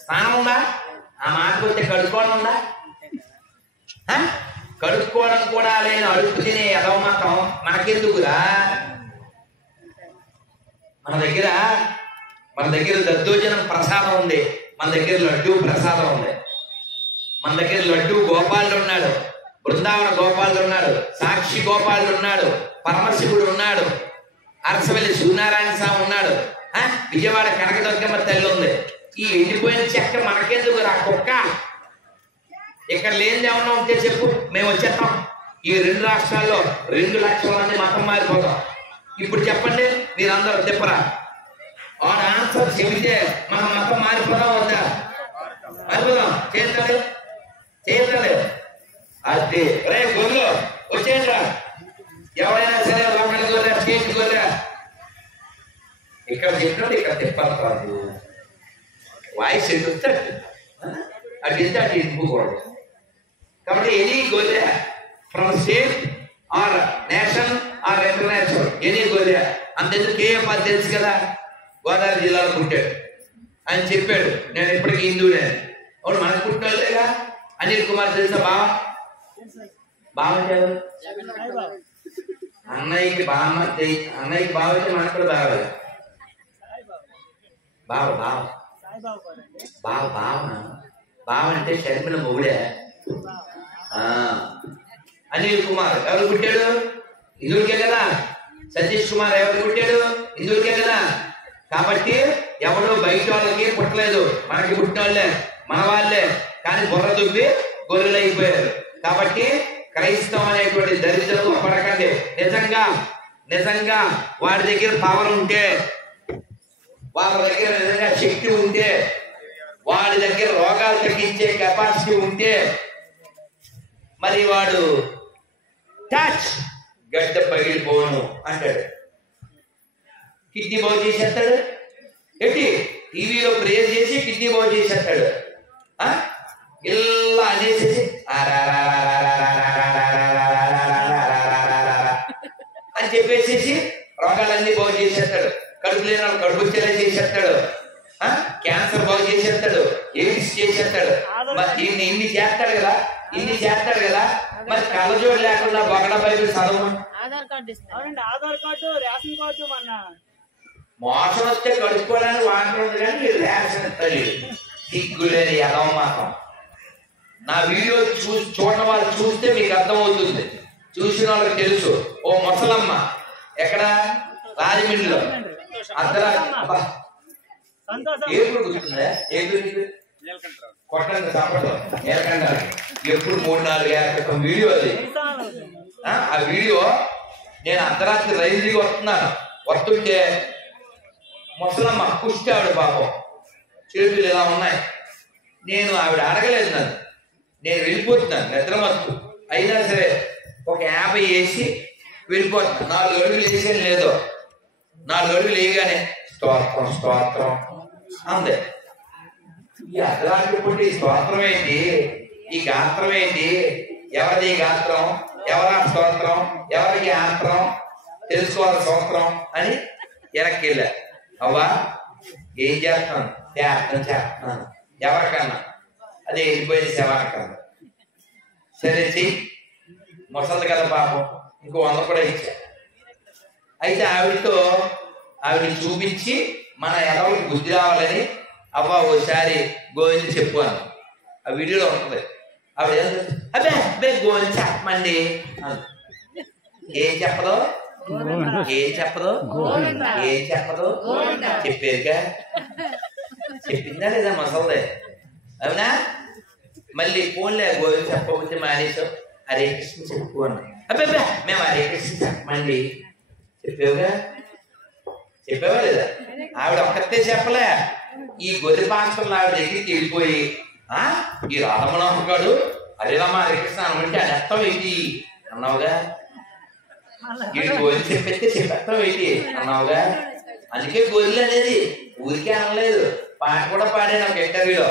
స్నానం ఉందా, ఆ మాట వస్తే కడుక్కోవడం ఉందా? కడుక్కోవడం కూడా లేని అడుగు తినే ఎదవ మతం మనకెందుకురా? మన దగ్గర దద్దోజనం ప్రసాదం ఉంది, మన దగ్గర లడ్డూ ప్రసాదం ఉంది. మన దగ్గర లడ్డూ గోపాలుడు ఉన్నాడు, బృందావన గోపాలుడు ఉన్నాడు, సాక్షి గోపాలుడు ఉన్నాడు, పరమశివుడు ఉన్నాడు, అరసవల్లి సూర్యనారాయణ స్వామి ఉన్నాడు, విజయవాడ కనకదుర్గమ్మ తల్లి ఉంది. ఈ ఎండిపోయిన చెక్క మనకెందుకు రా కుక్క? ఇక్కడ లేనిది ఏమన్నా ఉంటే చెప్పు, మేము వచ్చేస్తాం. ఈ 2 రాష్ట్రాల్లో 2 లక్షల మంది మతం మారిపోతాం. ఇప్పుడు చెప్పండి మీరందరూ తిప్పరా. వాడు ఆన్సర్ చెబితే మనం మతం మారిపోదాం వద్దా? మారిపోదాం. చేస్తాడు అది రే గొర్రెలు వచ్చేయండిరా. ఎవరైనా సరే లోకల్ గొర్రె, స్టేట్ గొర్రె ఇక్కడ చెప్పినట్టు ఇక్కడ తిప్పాలి కాదు. వాయిస్ ఎదుగుతాడు అడిగితే అటు ఇంపుకోవడం. కాబట్టి ఎనీ గొర్రె from state or nation or international, any గొర్రె అంతెందుకు కేఎఫ్ తెలుసు కదా, గోదావరి జిల్లాలో పుట్టాడు. ఆయన చెప్పాడు నేను ఇప్పటికీ హిందువునే. అవును మనకు పుట్టినలేగా. అనిల్ కుమార్ తెలుసా? బాగా అన్నయ్యకి బావ అయితే మనకు కూడా బావ అంటే షర్మిల మొగుడే. అనిల్ కుమార్ ఎవరు పుట్టాడు? హిందువులకే కదా. సతీష్ కుమార్ ఎవరు పుట్టాడు? హిందువులకే కదా. కాబట్టి ఎవరు బయట వాళ్ళకి పుట్టలేదు, మనకి పుట్టిన వాళ్ళే, మన వాళ్ళే. కానీ బుర్ర దుబ్బి గొర్రెలు అయిపోయారు. కాబట్టి క్రైస్తవం అనేటువంటి దరిద్రంలో పడకండి. నిజంగా వాడి దగ్గర పవర్ ఉంటే, వాళ్ళ దగ్గర నిజంగా శక్తి ఉంటే, వాడి దగ్గర రోగాలు తగ్గించే కెపాసిటీ ఉంటే, మరి వాడు టచ్ గడ్డ పగిలిపోను అంటాడు. కిడ్నీ బాగు చేసేస్తాడు. ఏంటి టీవీలో ప్రేయర్ చేసి కిడ్నీ బాగు చేసేస్తాడు. ఇలా అనేసేసి అని చెప్పేసేసి రోగాలన్నీ బాగు చేసేస్తాడు. కడుపు లేని వాళ్ళు కడుపు వచ్చేలా చేసేస్తాడు. క్యాన్సర్ బాగు చేసేస్తాడు. ఎయిడ్స్ చేసేస్తాడు. మరి ఇన్ని చేస్తాడు కదా, ఇన్ని చేస్తాడు కదా. మరి కళ్ళజోడు లేకుండా బగడ బైబిల్ చదవమా? ఆధార్ కార్డు రేషన్ కార్డు మన మోసం వస్తే కడుక్కోవడానికి వాటర్ ఉంది కానీ మీరు రేషన్ ఇస్తాడు. సిగ్గులేని ఎలా మాత్రం. నా వీడియో చూడని వాళ్ళు చూస్తే మీకు అర్థమవుతుంది. చూసిన వాళ్ళకి తెలుసు. ఓ ముసలమ్మ ఎక్కడ రాజమండ్రిలో అర్ధరాత్రి ఎప్పుడు గుర్తుందా? కొట్టండి సంపడం ఏకండి. ఎప్పుడు 3-4 ఏళ్ల క్రితం వీడియో అది. ఆ వీడియో నేను అర్ధరాత్రి రైలు దిగి వస్తుంటే ముసలమ్మ కుష్టి ఆవిడ పాపం చేతులు ఇలా ఉన్నాయి. నేను ఆవిడ అడగలేదు నన్ను. నేను వెళ్ళిపోతున్నాను నిద్రమత్తు అయినా సరే ఒక 50 వేసి వెళ్ళిపోతున్నాను. 4 అడుగులు వేసేది లేదో. 4 అడుగులు వేయగానే స్తోత్రం స్తోత్రం అందే. ఈ అర్ధరాత్రి పుట్టి స్తోత్రం ఏంటి, ఈ గాత్రం ఏంటి, ఎవరిది గాత్రం, ఎవరా స్తోత్రం, ఎవరికి ఆత్రం తెలుసుకోవాలి స్తోత్రం అని వెనక్కి వెళ్ళా. అవ్వా ఏం చేస్తున్నాను? అర్థం చేస్తున్నాను. ఎవరికన్నా అది వెళ్ళిపోయిన శవానికన్నా. సరే చెయ్యి, ముసలి కదా పాపం, ఇంకో 100 కూడా ఇచ్చా. అయితే ఆవిడ చూపించి మన ఎదవకి బుద్ధి రావాలని అవ్వ ఓసారి గోవింద చెప్పు అన్న. ఆ వీడియోలో ఉంటుంది. ఆవిడ అబ్బే గోవింద చెప్పమండి. ఏం చెప్పదు, ఏం చెప్పదు, ఏం చెప్పదు చెప్పేదిగా. చెప్పిందా లేదా ముసలిదే? అవునా? మళ్ళీ ఫోన్లే గోవింద చెప్పకపోతే మానేసాం. హరే కృష్ణ చెప్పు అన్న. అబ్బే మేము హరే కృష్ణ చెప్పమండి. చెప్పావుగా, చెప్పావా లేదా? ఆవిడ ఒక్కతే చెప్పలే. ఈ గొర్రె పాత్రలు ఆవిడ దగ్గరికి వెళ్ళిపోయి ఈ రాధమనోహర్ గారు హరిరామ హరే కృష్ణ అనమంటే అది అర్థం ఏంటి అన్నావుగా. వీడి గోరి చెప్పేస్తే చెప్పేస్తాం ఏంటి అన్నావుగా. అందుకే గొర్రెలు అనేది ఊరికే అనలేదు, పాట కూడా పాడాను ఒక ఇంటర్వ్యూలో.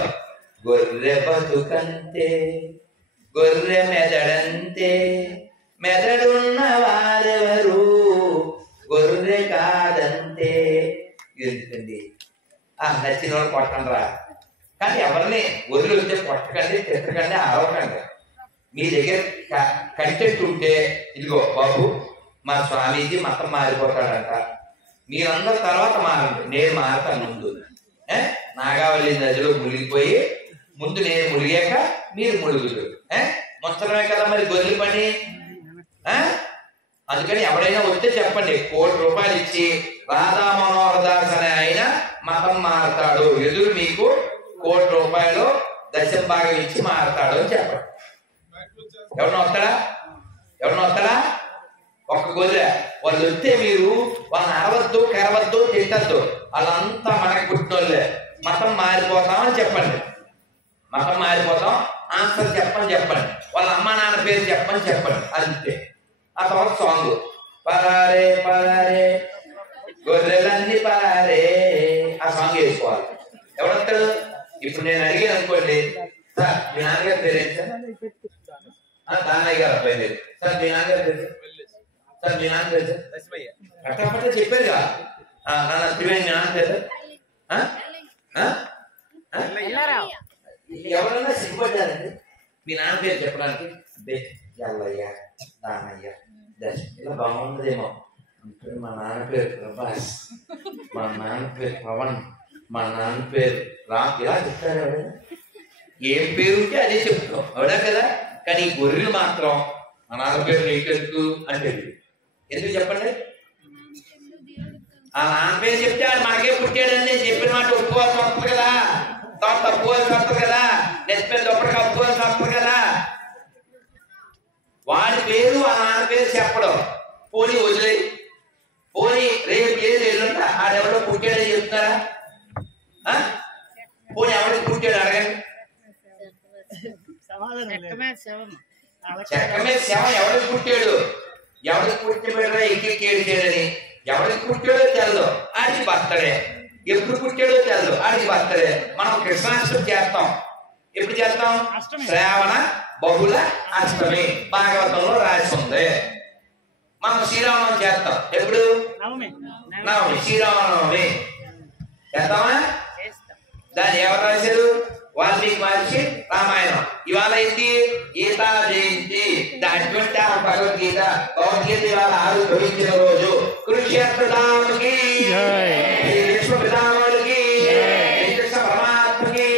గొర్రె బతుకంతే, గొర్రె మెదడంతే, మెదడున్న వారెవరు, గొర్రె కాదంతే. ఎందుకండి నచ్చిన వాళ్ళు కొట్టండి రా, కానీ ఎవరిని గొర్రెలు వస్తే కొట్టకండి, తిట్టకండి, అరవకండి. మీ దగ్గర కంటెంట్ ఉంటే ఇదిగో బాబు మా స్వామీజీ మతం మారిపోతాడంట, మీరందరూ తర్వాత మారండి, నేను మారతాను ముందు. నాగావళి నదిలో మునిగిపోయి ముందు నేను మునిగాక మీరు ములుగురు మొత్తమే కదా మరి గొర్రెల పని. అందుకని ఎవరైనా వస్తే చెప్పండి, 1 కోటి రూపాయలు ఇచ్చి రాధా మనోహర్ దాస్ అనే ఆయన మతం మారతాడు, ఎదురు మీకు 1 కోటి రూపాయలు దశం భాగం ఇచ్చి మారతాడు అని చెప్పండి. ఎవరినో వస్తాడా? ఒక్క గొర్రె. వాళ్ళు వస్తే మీరు వాళ్ళని అరవద్దు, కరవద్దు, తిట్టద్దు. వాళ్ళంతా మనకు పుట్టినోళ్ళే. మతం మారిపోతామని చెప్పండి. మతం మారిపోతాం ఆన్సర్ చెప్పండి. వాళ్ళ అమ్మ నాన్న పేరు చెప్పండి. అంతే. ఆ తర్వాత సాంగ్ పరారే పరారే గొర్రెలన్నీ పరారే ఆ సాంగ్ వేసుకోవాలి. ఎవడొస్తాడు? ఇప్పుడు నేను అడిగాను అనుకోండి, సార్ మీ నాన్నగారి పేరేంటి సార్? దానయ్య గారు అబ్బాయి లేదు సార్. మీ నాన్నగారి పేరు సార్? మీ నాన్న పేరు సార్? కట్టపట్ట చెప్పారు కదా నాన్న త్రివేణి నాన్న పేరు. ఎవరన్నా సిగ్గుపడ్డారండి మీ నాన్న పేరు చెప్పడానికి? ఎల్లయ్య, దానయ్య, దశ ఇలా బాగుండదేమో. మా నాన్న పేరు ప్రభాస్, మా నాన్న పేరు పవన్, మా నాన్న పేరు రామ్, ఇలా చెప్తారు. ఎవరైనా ఏం పేరు ఉంటే అదే చెప్తాం, అవునా కదా? కానీ ఈ గొర్రెలు మాత్రం మా నాన్న పేరు నీకెందుకు అంటే ఎందుకు చెప్పండి? ఆ నాన్న పేరు చెప్తే అది మనకే పుట్టాడని చెప్పిన మాట ఒప్పుకోవాల్సి వస్తుంది కదా, తప్పుకోవాల్సి వస్తుంది కదా, నెత్తిపేరు ఒక్కడికి ఒప్పుకోవాల్సి వస్తుంది కదా. వాడి పేరు ఆ నాన్న పేరు చెప్పడం పోనీ వదిలే, పోనీ రేపు లేదు ఎల్లుంట ఆడెవడో పుట్టాడని చెప్తున్నారా? పోనీ ఎవరికి పుట్టాడు అడగండి. చెక్క మీద శవం ఎవరికి పుట్టాడు? ఎవరికి పుట్టిన ఎక్కి చేయడని ఎవరికి పుట్టాడో తెలదు. ఆడికి బర్త్డే. ఎప్పుడు పుట్టాడో తెలదు, ఆడికి బర్త్డే. మనం కృష్ణాష్టమి చేస్తాం. ఎప్పుడు చేస్తాం? శ్రావణ బహుళ అష్టమి, భాగవతంలో రాసి ఉంది. మనం శ్రీరామనవమి చేస్తాం. ఎప్పుడు? నవమి, శ్రీరామనవమి చేస్తామా? దాన్ని ఎవరు రాశారు? వాల్మీకి మహర్షి రామాయణం. ఇవాళ ఏంటి? గీతా జయంతి. అటువంటి భగవద్గీత ఇవాళ ఆవిర్భవించిన రోజు. కురుక్షేత్ర రాముడికి, విశ్వ పితామహుడికి, శ్రీకృష్ణ పరమాత్మకి,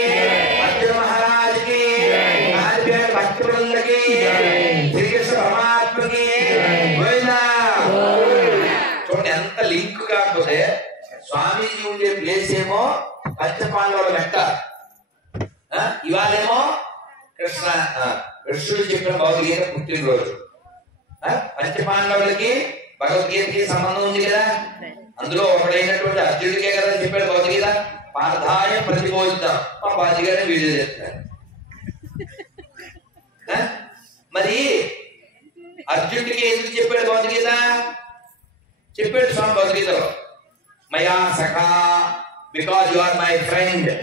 అర్జున మహారాజుకి, నాలుగేళ్ల భక్త బృందకి, శ్రీకృష్ణ పరమాత్మకి. చూడండి ఎంత లింక్. కాకపోతే స్వామీజీ ఉండే ప్లేస్ ఏమో పంచపాండవుల వెంట, ఇవాళేమో కృష్ణుడు చెప్పిన భగవద్గీత పుట్టినరోజు. పంచపాండవులకి భగవద్గీతకి సంబంధం ఉంది కదా. అందులో ఒకడైనటువంటి అర్జునుడికే కదా చెప్పాడు భగవద్గీత. పార్థాయ ప్రతిబోధిద్దాం. మా బాధ్యగానే వీడియో చెప్తారు. మరి అర్జునుడికి ఎందుకు చెప్పాడు భగవద్గీత? చెప్పాడు స్వామి భగవద్గీతలో, మయా సఖా because you are my friend.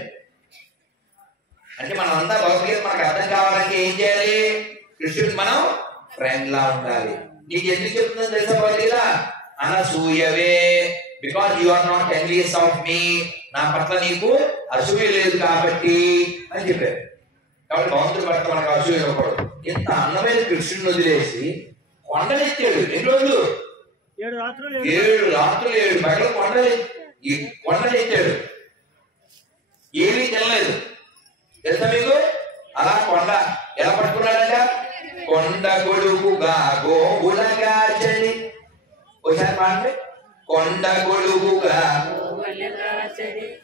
అంటే మనం అంతా భగవద్గీత మనకు అర్థం కావాలంటే ఏం చేయాలి? కృష్ణుడికి మనం ఫ్రెండ్ లా ఉండాలి. నీకు ఎందుకు చెప్తుందని తెలుసా భగవద్గీత? అనసూయవే because you are not envious of me. నా పట్ల నీకు అసూయ లేదు కాబట్టి అని చెప్పారు. కాబట్టి భగవంతుడి పట్ల మనకు అసూయ ఇవ్వకూడదు. ఇంత అందమైన కృష్ణుడిని వదిలేసి కొండలెత్తాడు. ఎన్ని రోజులు? 7 రాత్రులు 7 పగలు కొండలెత్తాడు. ఏమీ తినలేదు తెలుసా మీకు? అలా కొండ ఎలా పట్టుకున్నాడంట? కొండ గొడుగుగా గోవులగా చలి. ఒకసారి పాడండి. కొండ గొడుగుగా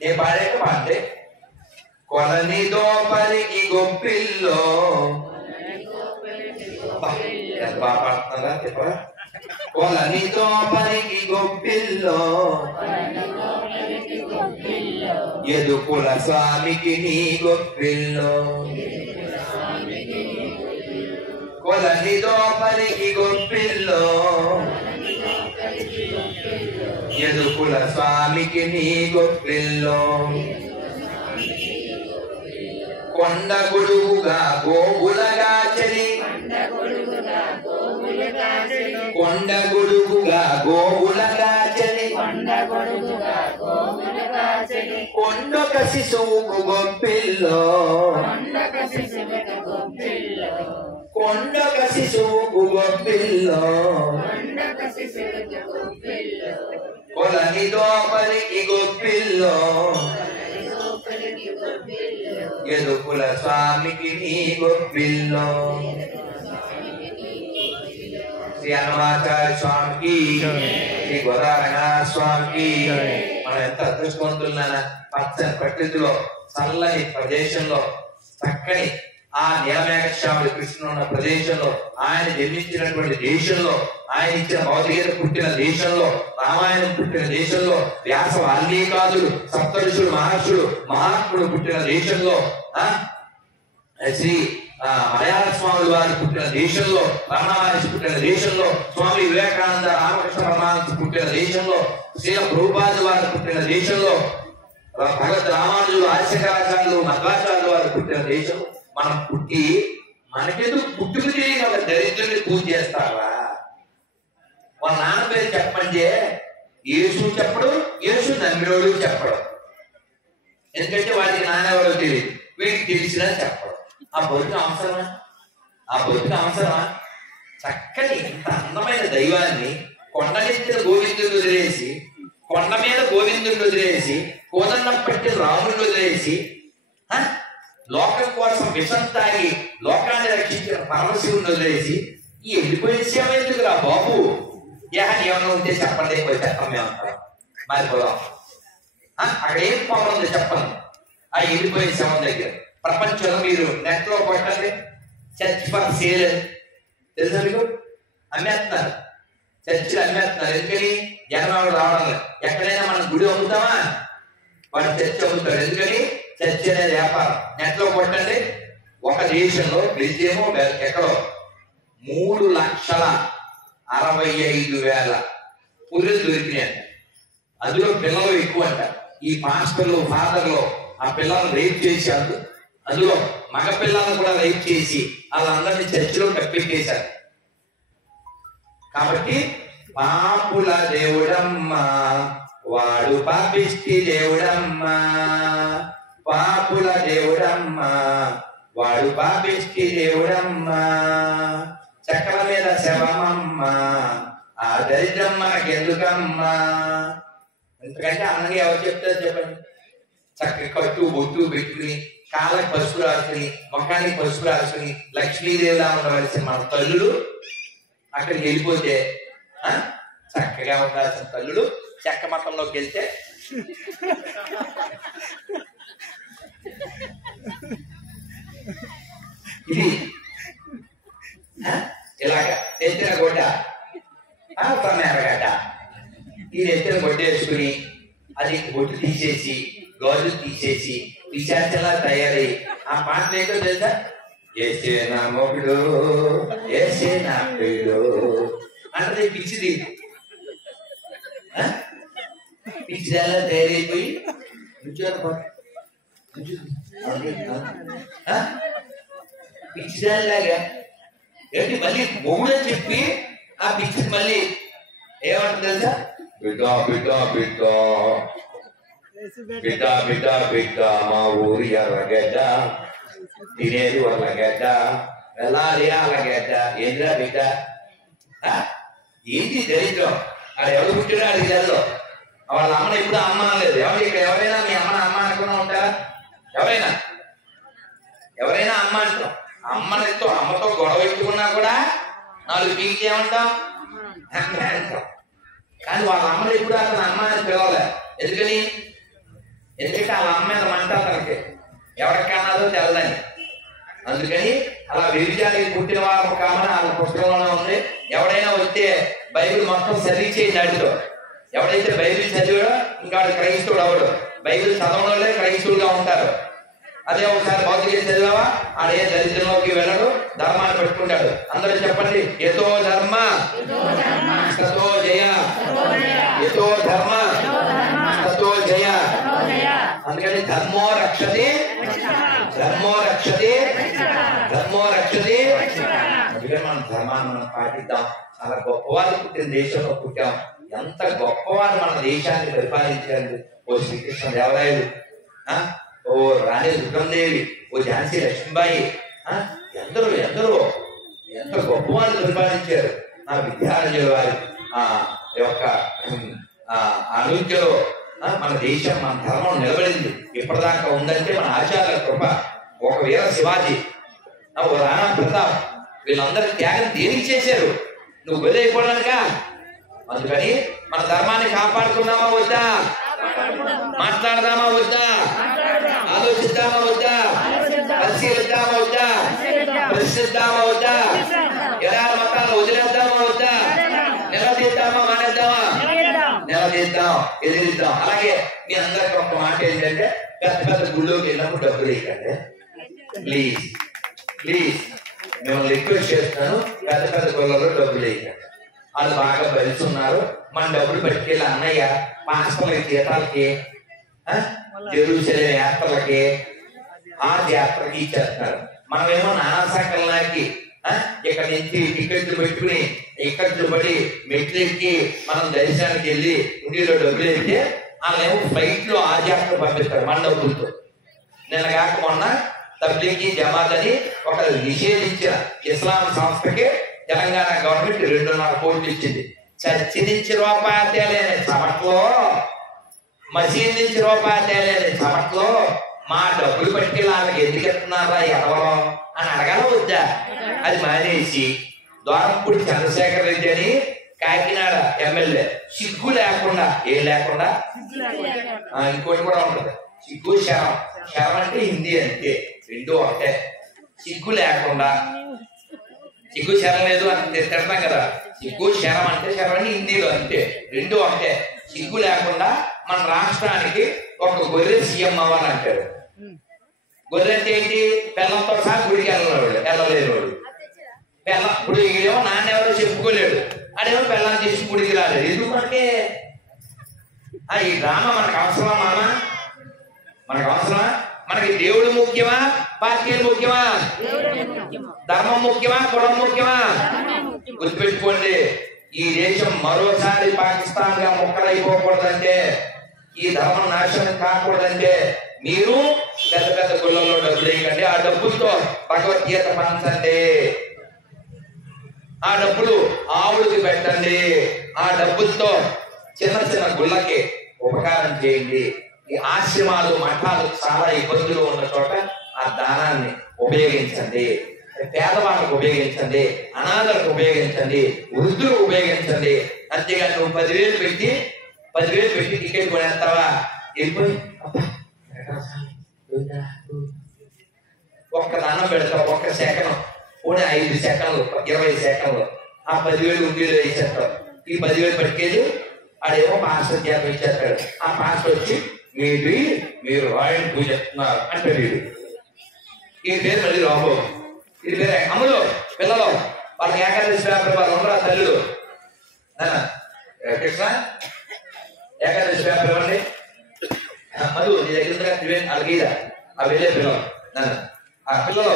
నేను పాడాక పాడండి. కొలని దోపరికి గొప్పిల్లో. బాగా పాడుతున్నారా చెప్పరా? కొలని దోపరికి గొప్పిల్లో ఎదుకుల స్వామికి నీ గొప్పిల్లో. కొలని దోపరికి గొప్పిల్లో ఎదుకుల స్వామికి నీ గొప్పిల్లో. కొండ గొడుగుగా గోవులగా చలి. కొండ గొడుగుగా గోవులగా చలి. కొండొక శిశువుకు గొప్పిల్లో. కొండొక శిశువుకు గొప్పిల్లో. కొలని దోపరికి గొప్పిల్లో ఎదుకుల స్వామికి నీ గొప్పిల్లో. శ్రీ హనుమాచార్య స్వామికి, శ్రీ గోదారంగనాథ స్వామికి. మనం ఎంత అదృష్టవంతులైనా పచ్చని ప్రకృతిలో, చల్లని ప్రదేశంలో, చక్కని ఆ నీలమేఘశ్యాముడి కృష్ణుడు ఉన్న ప్రదేశంలో, ఆయన జన్మించినటువంటి దేశంలో, ఆయన ఇచ్చిన భగవద్గీత పుట్టిన దేశంలో, రామాయణం పుట్టిన దేశంలో, వ్యాస వాల్మీకాదులు, సప్తఋషులు, మహర్షులు, మహాత్ముడు పుట్టిన దేశంలో, శ్రీ మలయాళ స్వాముల వారు పుట్టిన దేశంలో, రమణ మహర్షి పుట్టిన దేశంలో, స్వామి వివేకానంద రామకృష్ణ పరమహంస పుట్టిన దేశంలో, శ్రీల ప్రభుపాదుల వారు పుట్టిన దేశంలో, భగవద్ రామానుజులు, ఆదిశంకరాచార్యులు, మధ్వాచార్యుల వారు పుట్టిన దేశంలో మనం పుట్టి మనకెందుకు పుట్టుకు తెలియని ఒక దరిద్రుని పూజ చేస్తావా? వాళ్ళ నాన్న పేరు చెప్పంటే యేసు చెప్పడు, యేసు నమ్మినోడు చెప్పడు. ఎందుకంటే వాడికి నాన్నెవరో తెలియదు, వీడికి తెలిసినా చెప్పడు. ఆ బతుకు అవసరమా? ఆ బతుకు అవసరమా? చక్కని ఇంత అందమైన దైవాన్ని కొండనెత్తిన గోవిందుని వదిలేసి, కొండ మీద గోవిందుని వదిలేసి, కోదండం పట్టిన రాముని వదిలేసి, లోకం కోసం విషం తాగి లోకాన్ని రక్షించిన పరమశివుని వదిలేసి ఈ వెళ్ళిపోయిన సేవ ఎందుకురా బాబు? ఏమన్నా ఉంటే చెప్పండి, పోయి చెప్పం మేమంతా మారిపోదాం. అక్కడ ఏం పవర్ ఉంది చెప్పండి. ఆ వెళ్ళిపోయిన శవం దగ్గర ప్రపంచంలో మీరు నెట్ లో కొట్టండి, చర్చ్ ఫర్ సేల్ తెలుసా మీకు? అమ్మేస్తున్నారు, చర్చిలు అమ్మేస్తున్నారు. ఎందుకని? జనం రావడం లేదు. ఎక్కడైనా మనం గుడి అమ్ముతామా? వాడు చర్చ్ అమ్ముతాడు. ఎందుకని? చర్చ్ అనేది వ్యాపారం. నెట్ లో కొట్టండి. ఒక దేశంలో బెల్జియమో ఎక్కడో 3,65,000 పుర్రెలు దొరికినాయి. అందులో పిల్లలు ఎక్కువ అంట. ఈ పాస్టర్లు ఫాదర్లు ఆ పిల్లలను రేప్ చేసి అందులో మగ పిల్లలను కూడా రేప్ చేసి వాళ్ళందరినీ చర్చిలో కప్పెట్టేశారు. కాబట్టి పాపుల దేవుడమ్మా వాడు పాపిష్టి దేవుడమ్మా, పాపుల దేవుడమ్మా వాడు పాపిష్టి దేవుడమ్మా, చక్రం మీద శవమమ్మా ఆ దరిద్రం మనకెందుకమ్మా. ఎందుకంటే అన్నగా ఎవరు చెప్తారు చెప్పండి? చక్కగా కట్టు బొట్టు పెట్టుకుని కాళ్ళకి పసుపు రాసుకుని మొఖానికి పసుపు రాసుకుని లక్ష్మీదేవిలా ఉండవలసిన మన తల్లులు అక్కడికి వెళ్ళిపోతే చక్కగా ఉండాల్సిన తల్లులు చెక్క మతంలోకి వెళ్తే ఇది ఇలాగా నెత్తిన గొడ్డ ఎరగడ్డ ఈ నెత్తిన గొడ్డ వేసుకుని అది బొట్టు తీసేసి గాజులు తీసేసి పిశాచలా తయారై ఆ పాట ఏంటో తెలుసా? ఏసే నా మొగుడు ఏసే నా పేడు అంటే పిచ్చిది పిచ్చిదాలా తయారైపోయి పిచ్చిదానిలాగా ఏంటి మళ్ళీ మొగుడని చెప్పి ఆ పిచ్చిది మళ్ళీ ఏమంటుంది తెలుసా? బిడ్డ బిడ్డ బిడ్డ బిడ్డ బిడ్డ బిడ్డ మా ఊరి ఎర్రగడ్డ తినేది ఎర్రగడ్డ వెళ్ళాలి అల్లగడ్డ ఏంద్రా బిడ్డ ఏంటి దరిద్రం. అది ఎవరు పుట్టినా అది తెల్లో వాళ్ళ అమ్మను ఎప్పుడు అమ్మ అనలేదు. ఎవరు ఇక్కడ ఎవరైనా మీ అమ్మని అమ్మ అనుకున్నా ఉంటారా? ఎవరైనా అమ్మ అంటాం. అమ్మతో గొడవ ఎత్తుకున్నా కూడా 4 పీకి ఏమంటాం అంటాం. కానీ వాళ్ళ అమ్మని ఎప్పుడు అతను అమ్మ అని పిలవలే. ఎందుకంటే వాళ్ళ అమ్మ మీద మంట తనకి ఎవరికన్నాదో తెలదని. అందుకని అలా వ్యభిచారికి పుట్టిన వారు కామని వాళ్ళ పుస్తకంలోనే ఉంది. ఎవడైనా వస్తే బైబిల్ మొత్తం చదివించేయండి అడితో. ఎవడైతే బైబిల్ చదివాడో ఇంకా వాడు క్రైస్తవుడు అవడు. బైబిల్ చదవడంలో క్రైస్తవులుగా ఉంటారు. అదే ఒకసారి భౌతిక చదివావా ఆడే దరిద్రంలోకి వెళ్ళడు, ధర్మాన్ని పెట్టుకుంటాడు. అందరూ చెప్పండి యతో ధర్మ తతో జయ, యతో ధర్మ తతో జయ. అందుకని ధర్మో రక్షతే ధర్మో రక్షతే ధర్మో రక్షతే. అందుకని మనం ధర్మాన్ని మనం పాటిద్దాం. చాలా గొప్పవారు పుట్టిన దేశంలో పుట్టాం. ఎంత గొప్పవారు మన దేశాన్ని పరిపాలించారు. ఓ శ్రీకృష్ణ దేవరాయలు, ఓ రాణి దుర్గందేవి, ఓ ఝాన్సీ లక్ష్మీబాయి, ఎందరో ఎంత గొప్పవారు పరిపాలించారు. ఆ విద్యార్థుల వారి యొక్క ఆరోగ్యంలో మన దేశం మన ధర్మం నిలబడింది. ఇప్పటిదాకా ఉందంటే మన ఆచార్య కృప. ఒక వీర శివాజీ, ఓ రాణా ప్రతాప్, వీళ్ళందరూ త్యాగం దేనికి చేశారు? నువ్వు బలైపోవడానిక. అందుకని మన ధర్మాన్ని కాపాడుకున్నామా వద్దా? మాట్లాడదామా వద్దా? ఆలోచిద్దామా వద్దా? పరిశీలిద్దామా వద్దా? ప్రశ్నిద్దామా వద్దా? ఎలా మతాలను వదిలేద్దామా వద్దా? నిలదీద్దామా మానేద్దామా? నిలదీద్దాం, ఎదిరిద్దాం. అలాగే మీ అందరికి ఒక మాట ఏంటంటే, పెద్ద గుళ్ళోకి వెళ్ళినప్పుడు డబ్బులు వేయకండి ప్లీజ్. మిమ్మల్ని రిక్వెస్ట్ చేస్తున్నాను, పెద్ద గుళ్ళలో డబ్బులు వేయకండి. వాళ్ళు బాగా భరిస్తున్నారు. మన డబ్బులు పట్టుకెళ్ళి అన్నయ్య పాస్టర్లకి జీతాలకి, జెరూసలేం యాత్రలకి, ఆ యాత్రకి ఇచ్చేస్తున్నారు. మనమేమో నానా సంకలనానికి ఇక్కడ నుంచి టికెట్లు పెట్టుకుని ఇక్కట్లు పడి మెట్లు ఎక్కి మనం దర్శనానికి వెళ్ళి ఇంటిలో డబ్బులు వేస్తే వాళ్ళేమో ఫ్లైట్ లో ఆ యాత్ర పంపిస్తారు మన డబ్బులతో. నిన్న కాక మొన్న తబ్లీగీ జమాత్ అని ఒక నిషేధించిన ఇస్లాం సంస్థకి తెలంగాణ గవర్నమెంట్ 2.5 కోట్లు ఇచ్చింది. చర్చి నుంచి రూపాయి తేలేని చమట్లో, మసీద్ నుంచి రూపాయి తేలేని చమట్లో మా డబ్బులు పట్టుకెళ్ళి వాళ్ళకి ఎందుకు ఎత్తున్నారా ఎవరో అని అడగాల వద్దా? అది మానేసి ద్వారంపూడి చంద్రశేఖర్ రెడ్డి అని కాకినాడ ఎమ్మెల్యే సిగ్గు లేకుండా, ఏం లేకుండా, ఇంకోటి కూడా ఉంటుంది సిగ్గు శరం. శరం అంటే హిందీ అంతే, 2 ఒకటే. సిగ్గు లేకుండా, సిగ్గు శరం లేదు అని తిడతాం కదా, సిగ్గు శరం అంటే శరం అంటే హిందీలో అంతే, 2 ఒకటే. సిగ్గు లేకుండా మన రాష్ట్రానికి ఒక గొర్రె సీఎం అవ్వాలంటారు. గొర్రె అంటే ఏంటి? పిల్లలతో సహా గుడికి వెళ్ళలేని వాడు. ఇప్పుడు ఏమో నాన్న ఎవరో చెప్పుకోలేడు, అదేమో పిల్లల్ని తీసి గుడికి రాలేదు. ఎందుకంటే ఈ డ్రామా మనకు అవసరమా మామ? మనకు అవసరమా? మనకి దేవుడు ముఖ్యమా, పార్టీలు ముఖ్యమా, ధర్మం ముఖ్యమా, కులం ముఖ్యమా? గుర్తుపెట్టుకోండి, ఈ దేశం మరోసారి పాకిస్తాన్ గా ముక్కలైపోకూడదంటే, ఈ ధర్మం నాశనం కాకూడదంటే మీరు పెద్ద పెద్ద గుళ్ళల్లో డబ్బులు వేయకండి. ఆ డబ్బులతో భగవద్గీత పంచండి, ఆ డబ్బులు ఆవులకి పెట్టండి, ఆ డబ్బులతో చిన్న చిన్న గుళ్ళకి ఉపకారం చేయండి. ఈ ఆశ్రమాలు మఠాలు చాలా ఇబ్బందులు ఉన్న చోట ఆ దానాన్ని ఉపయోగించండి, పేదవాళ్ళకు ఉపయోగించండి, అనాథలకు ఉపయోగించండి, వృద్ధులకు ఉపయోగించండి. అంతేగాని నువ్వు 10,000 పెట్టి టికెట్ కొనేస్తావా? వెళ్ళిపోయి ఒక్క దానం పెడతావు, ఒక్క సెకండ్, పోనీ 5 సెకండ్లు, 20 సెకండ్లు, ఆ 10,000 ఉండీలో వేసేస్తావు. ఈ 10,000 పట్టుకెళ్ళి ఆడేమో పాస్టర్ చేత ఇచ్చేస్తాడు. ఆ పాస్టర్ వచ్చి మీరు రాయని పూజ చేస్తున్నారు అంటే ఈ పేరు మళ్ళీ రాబో, ఇది పేరు అమ్ములు పిల్లలు వాళ్ళకి ఏకాదశి పేపర్ వాళ్ళు ఉండరా తల్లులు? కృష్ణ ఏకాదశి పేపర్ ఇవ్వండి. మధు నీ దగ్గర వాళ్ళకి ఆ వెళ్ళే పిల్లలు ఆ పిల్లలు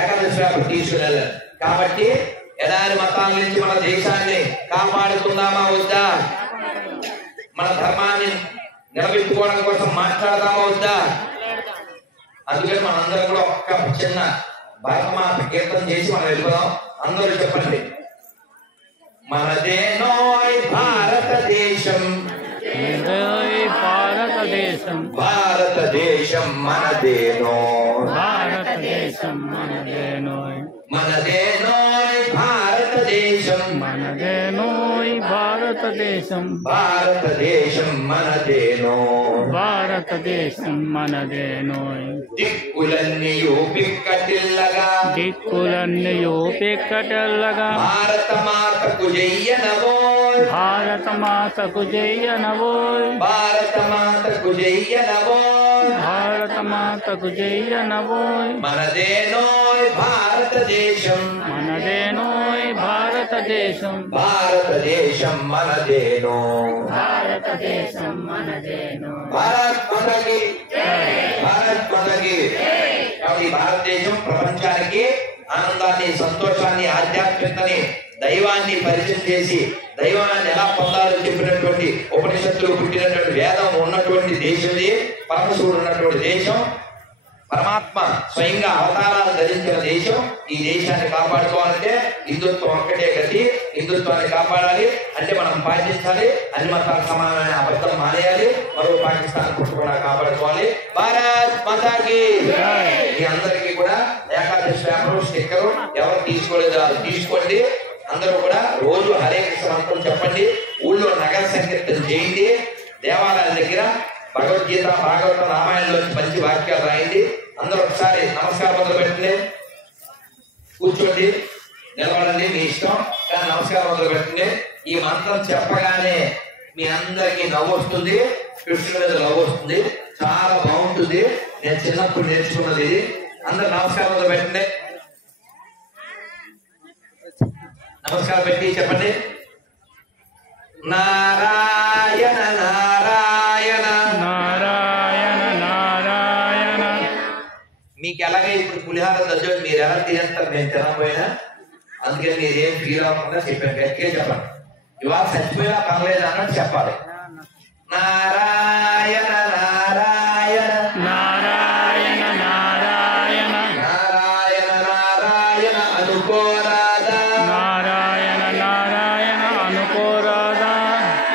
ఏకాదశి పేపర్ తీసుకుని వెళ్ళారు. కాబట్టి ఎడారి మతాల నుంచి మన దేశాన్ని కాపాడుకుందామా వద్దా? మన ధర్మాన్ని నిలబెట్టుకోవడం కోసం మాట్లాడదామా వద్దా? అందుకని మనందరం కూడా ఒక్క చిన్న భరతమాత కీర్తన చేసి మనం వెళ్ళిపోదాం. అందరూ చెప్పండి, మనదేనో భారతదేశం, భారతదేశం, భారతదేశం మనదేనో, భారతదేశం మనదేనో, మనదేనో భారతదేశం, మనదేనో భారతదేశం, భారతదేశం మనదేనో, భారతదేశం మనదేనో. దిక్కులన్నీయు పిక్కటిల్లగా, దిక్కులన్నీయు పిక్కటిల్లగా, భారత మాతకు జయ్యనవోయ్, భారత మాతకు జయ్యనవోయ్, భారత మాతకు జయ్యనవోయ్, భారత మాతకు జయ్యనవోయ్. మనదేనోయ్ భారతదేశం, మనదేనోయ్ భారతదేశం, భారతదేశం మనదేనో, భారతదేశం మనదేనో. భారత్ మాతకి, భారత్ మాతకి. కాబట్టి భారతదేశం ప్రపంచానికి ఆనందాన్ని, సంతోషాన్ని, ఆధ్యాత్మికతని, దైవాన్ని పరిచయం చేసి దైవాన్ని ఎలా పొందాలో చెప్పినటువంటి ఉపనిషత్తులు పుట్టినటువంటి వేదం ఉన్నటువంటి దేశం, పరమశివుడు ఉన్నటువంటి దేశం, పరమాత్మ స్వయంగా అవతారాలు ధరించిన దేశం. ఈ దేశాన్ని కాపాడుకోవాలంటే హిందుత్వం ఒక్కటే గతి. హిందుత్వాన్ని కాపాడాలి అంటే మనం పాటించాలి, అన్ని మతాలకు సమానమైన అబద్ధం మానేయాలి, మరో పాకిస్తాన్ పుట్టకుండా కాపాడుకోవాలి. భారత్ మాతాకి. మీ అందరికీ కూడా ఏకాదశి పేపర్ స్టిక్కర్ ఎవరు తీసుకోలేదు వాళ్ళు తీసుకోండి. అందరూ కూడా రోజు హరే కృష్ణ మంత్రం చెప్పండి, ఊళ్ళో నగర సంకీర్తన చేయండి, దేవాలయాల దగ్గర భగవద్గీత, భాగవతం, రామాయణంలోంచి మంచి వాక్యాలు రాయండి. అందరూ ఒకసారి నమస్కారం మొదలు పెట్టండి, కూర్చోండి, నిలబడండి, మీ ఇష్టం, కానీ నమస్కారం మొదలు పెట్టండి. ఈ మంత్రం చెప్పగానే మీ అందరికీ నవ్వు వస్తుంది, కృష్ణుడి మీద నవ్వు వస్తుంది, చాలా బాగుంటుంది. నేను చిన్నప్పుడు నేర్చుకున్నది ఇది. అందరు నమస్కారం మొదలు పెట్టండి, నమస్కారం పెట్టి చెప్పండి, నారాయణ నారాయణ నారాయణ నారాయణ. మీకు ఎలాగే ఇప్పుడు పులిహార దజ్జో మీరు ఎలా తినేస్తారు, నేను తినకపోయినా. అందుకని మీరేం ఫీల్ అవ్వకుండా చెప్పాను, గట్టిగా చెప్పండి. ఇవాళ చచ్చిపోయినా పర్లేదు అన్నట్టు చెప్పాలి. నారాయణ నారాయణ నారాయణ నారాయణ నారాయణ నారాయణ అనుకోరాదా, నారాయణ నారాయణ అనుకోరాదా,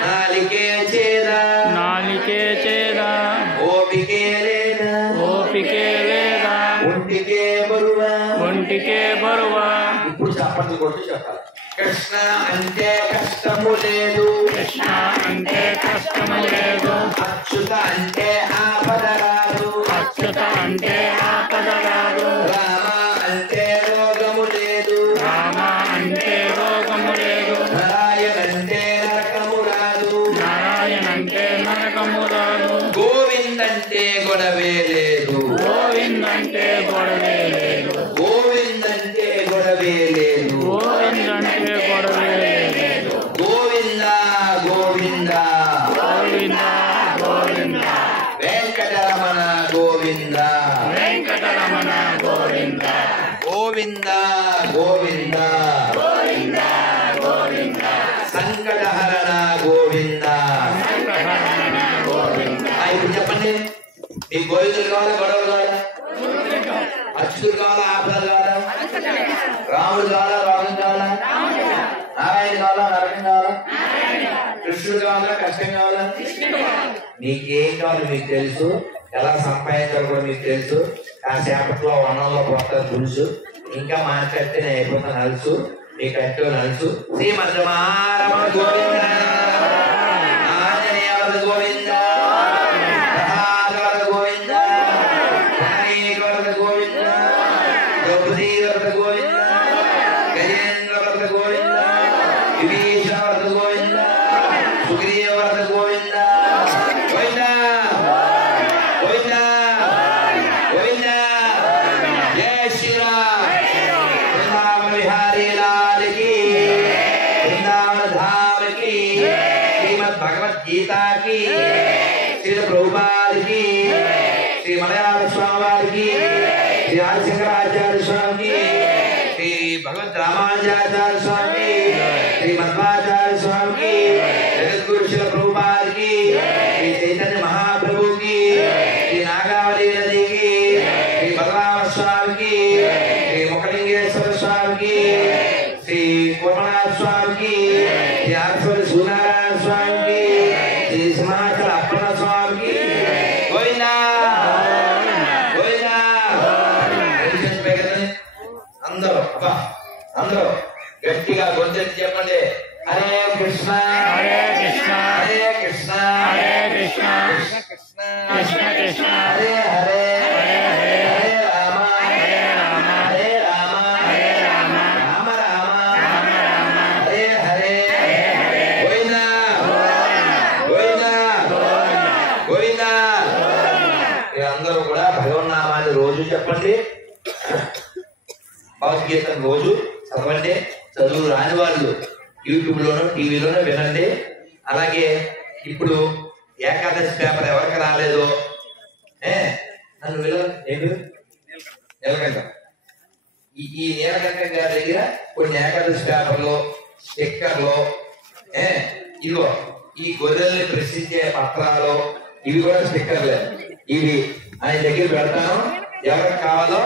నాలికే చేదా, నాలికే చేదా, ఓపికే లేదా, ఓపికే లేదా, ఒంటికే బరువా, ఒంటికే బరువా. ఇప్పుడు చప్పట్లు కొట్టు చెప్పాలి. కృష్ణ అంటే కష్టము లేదు, కృష్ణ అంటే కష్టము లేదు, అచ్యుత అంటే ఆపద రాదు, అచ్యుత అంటే ఆపద రాదు, రామ అంటే రోగము లేదు, రామ అంటే రోగము లేదు, నారాయణ అంటే నరకము రాదు, నారాయణ అంటే నరకము రాదు, గోవిందంటే గొడవే లేదు, గోవిందంటే గొడవే లేదు, గోవిందంటే గొడవే లేదు, గోవిందంటే గొడవే లేదు, గోవింద గోవింద గోవింద గోవింద గోవింద గోవింద గోవింద గోవింద సంకటహరణ గోవింద. గోవింద ఇప్పుడు చెప్పండి, మీ గోవిందులు కావాలా గొడవలు కావాలా? అచ్యుతులు కావాలా ఆపదలు కావాలా? రాముడు కావాలా రాముడు కావాలా? నారాయణ కావాలా నరకం కావాలా? కృష్ణుడు కావాలా కష్టం కావాలా? మీకేం కావాలి మీకు తెలుసు, ఎలా సంపాదించాలో కూడా మీకు తెలుసు. కాసేపట్లో వనంలో పోతారు పులుసు, ఇంకా మాట్లాడితే నేను అయిపోతాను నలుసు, మీ కట్టో నలుసు. శ్రీమద్రమారమ గోవింద, ఆంజనేయ గోవింద, ప్రహ్లాద గోవింద, గోవింద, ద్రౌపదీ గోవింద, గజేంద్ర గోవింద, విభీషణ గోవింద, సుగ్రీవ గోవింద, గోవింద గోవింద గోవింద. జయ శ్రీరామ్. వృందావన విహారీ లాల్ కి, వృందావన ధామ కి, శ్రీమద్ భగవద్గీత కి, శ్రీ ప్రభుపాద్ కి, శ్రీ మలయాళ స్వామి వారికి, శ్రీ ఆదిశంకరాచార్య స్వామికి, శ్రీ భగవద్ రామానుజాచార్య స్వామికి, శ్రీ మధ్వాచార్య స్వామికి, జగద్గురు శ్రీ ప్రభుపాదికి, శ్రీ చైతన్య మహాప్రభుకి, శ్రీ నాగావళి నదికి, శ్రీ బలరామ స్వామికి, శ్రీ ముఖలింగేశ్వర స్వామికి, శ్రీ కోమనాథ స్వామికి, శ్రీ ఆశ్వరి సూర్యనారాయణ స్వామికి, శ్రీ సింహాచల అప్పన్న స్వామికి. గోవిందా గోవిందా. అందరూ అబ్బా అందరూ గట్టిగా గొంతెత్తి చెప్పండి, హరే కృష్ణ హరే కృష్ణ హరే కృష్ణ హరే కృష్ణ కృష్ణ కృష్ణ కృష్ణ కృష్ణ హరే హరే హరే హరే హరే రామ హరే రామ హరే రామ హరే రామ రామ రామ రామ రామ హరే హరే హరే హరే గోవింద గోవింద గోవింద. అందరూ కూడా భగవన్నామాన్ని రోజు చెప్పండి, భగవద్గీతను రోజు చదవండి. చదువు రాని వాళ్ళు యూట్యూబ్లోనూ టీవీలోనూ వినండి. అలాగే ఇప్పుడు ఏకాదశి పేపర్ ఎవరికి రాలేదు నన్ను నీలకంఠ, ఈ నీలకంఠ గారి దగ్గర కొన్ని ఏకాదశి పేపర్లు, స్టిక్కర్లు, ఇదిగో ఈ గొర్రెల్ని ప్రశ్నించే పత్రాలు, ఇవి కూడా స్టిక్కర్లే. ఇవి ఆయన దగ్గర పెడతాను, ఎవరికి కావాలో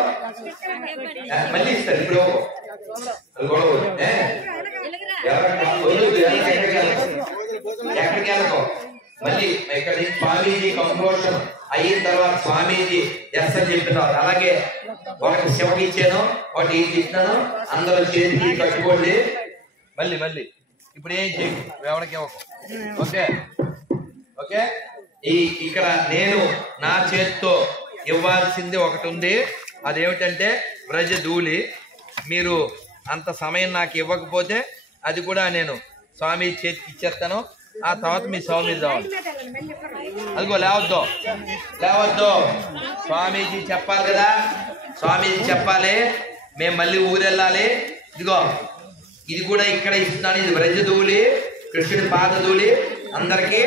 మళ్ళీ ఇస్తారు. ఇప్పుడు అది గొడవ ఎక్కడికి వెళ్ళకో. మళ్ళీ ఇక్కడ నుంచి స్వామీజీ కంక్లూషన్ అయిన తర్వాత స్వామీజీ ఎస్ అని చెప్పిన తర్వాత, అలాగే ఒకటి శివకి ఇచ్చాను, ఒకటి ఇది ఇచ్చినాను, అందరూ చేతికి కట్టుకోండి. మళ్ళీ మళ్ళీ ఇప్పుడు ఏం చేయ ఎవరికి ఇవ్వకు. Okay okay. ఇక్కడ నేను నా చేతితో ఇవ్వాల్సింది ఒకటి ఉంది, అదేమిటంటే వ్రజధూళి. మీరు అంత సమయం నాకు ఇవ్వకపోతే అది కూడా నేను స్వామి చేతికి ఇచ్చేస్తాను. ఆ తర్వాత మీ స్వామి రావాలి. అదిగో లేవద్దు లేవద్దు, స్వామీజీ చెప్పాలి కదా, స్వామీజీ చెప్పాలి. మేము మళ్ళీ ఊరెళ్ళాలి. ఇదిగో ఇది కూడా ఇక్కడ ఇస్తున్నాను. ఇది వ్రజధూళి, కృష్ణుడి పాదధూళి. అందరికీ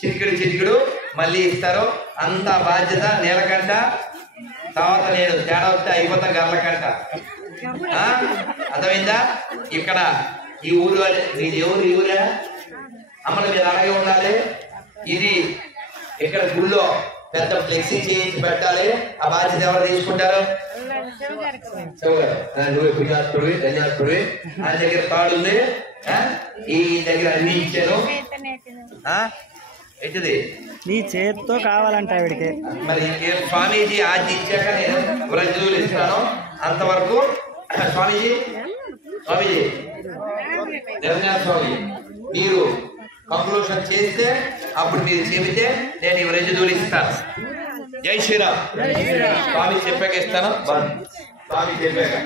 చిటికెడు మళ్ళీ ఇస్తారు. అంత బాధ్యత నీలకంఠ. తర్వాత నేను తేడా వస్తే అయిపోతా గర్లకంట. అర్థమైందా? ఇక్కడ ఈ ఊరు మీది ఎవరు? ఈ ఊరా? అమ్మలు మీరు అలాగే ఉండాలి. ఇది ఇక్కడ గుళ్ళో పెద్ద ఫ్లెక్సీ చేయించి పెట్టాలి. ఆ బాధ్యత ఎవరు తీసుకుంటారు? పుణ్యాత్ముడివి ధన్యాత్ముడివి. ఆయన దగ్గర తాడు ఉంది, ఈ దగ్గర అన్ని ఇచ్చాను. ఏంటిది? నీ చేతితో కావాలంట ఆవిడికి. మరి స్వామీజీ ఆజ్ఞ ఇచ్చాక నేను వ్రజధూళి ఇస్తాను. అంతవరకు స్వామీజీ జగన్నాథ స్వామి మీరు కంక్లూషన్ చేస్తే అప్పుడు మీరు చెబితే నేను ఈ వ్రజధూళి ఇస్తాను. జై శ్రీరామ్. స్వామి చెప్పాక ఇస్తాను. స్వామి చెప్పాక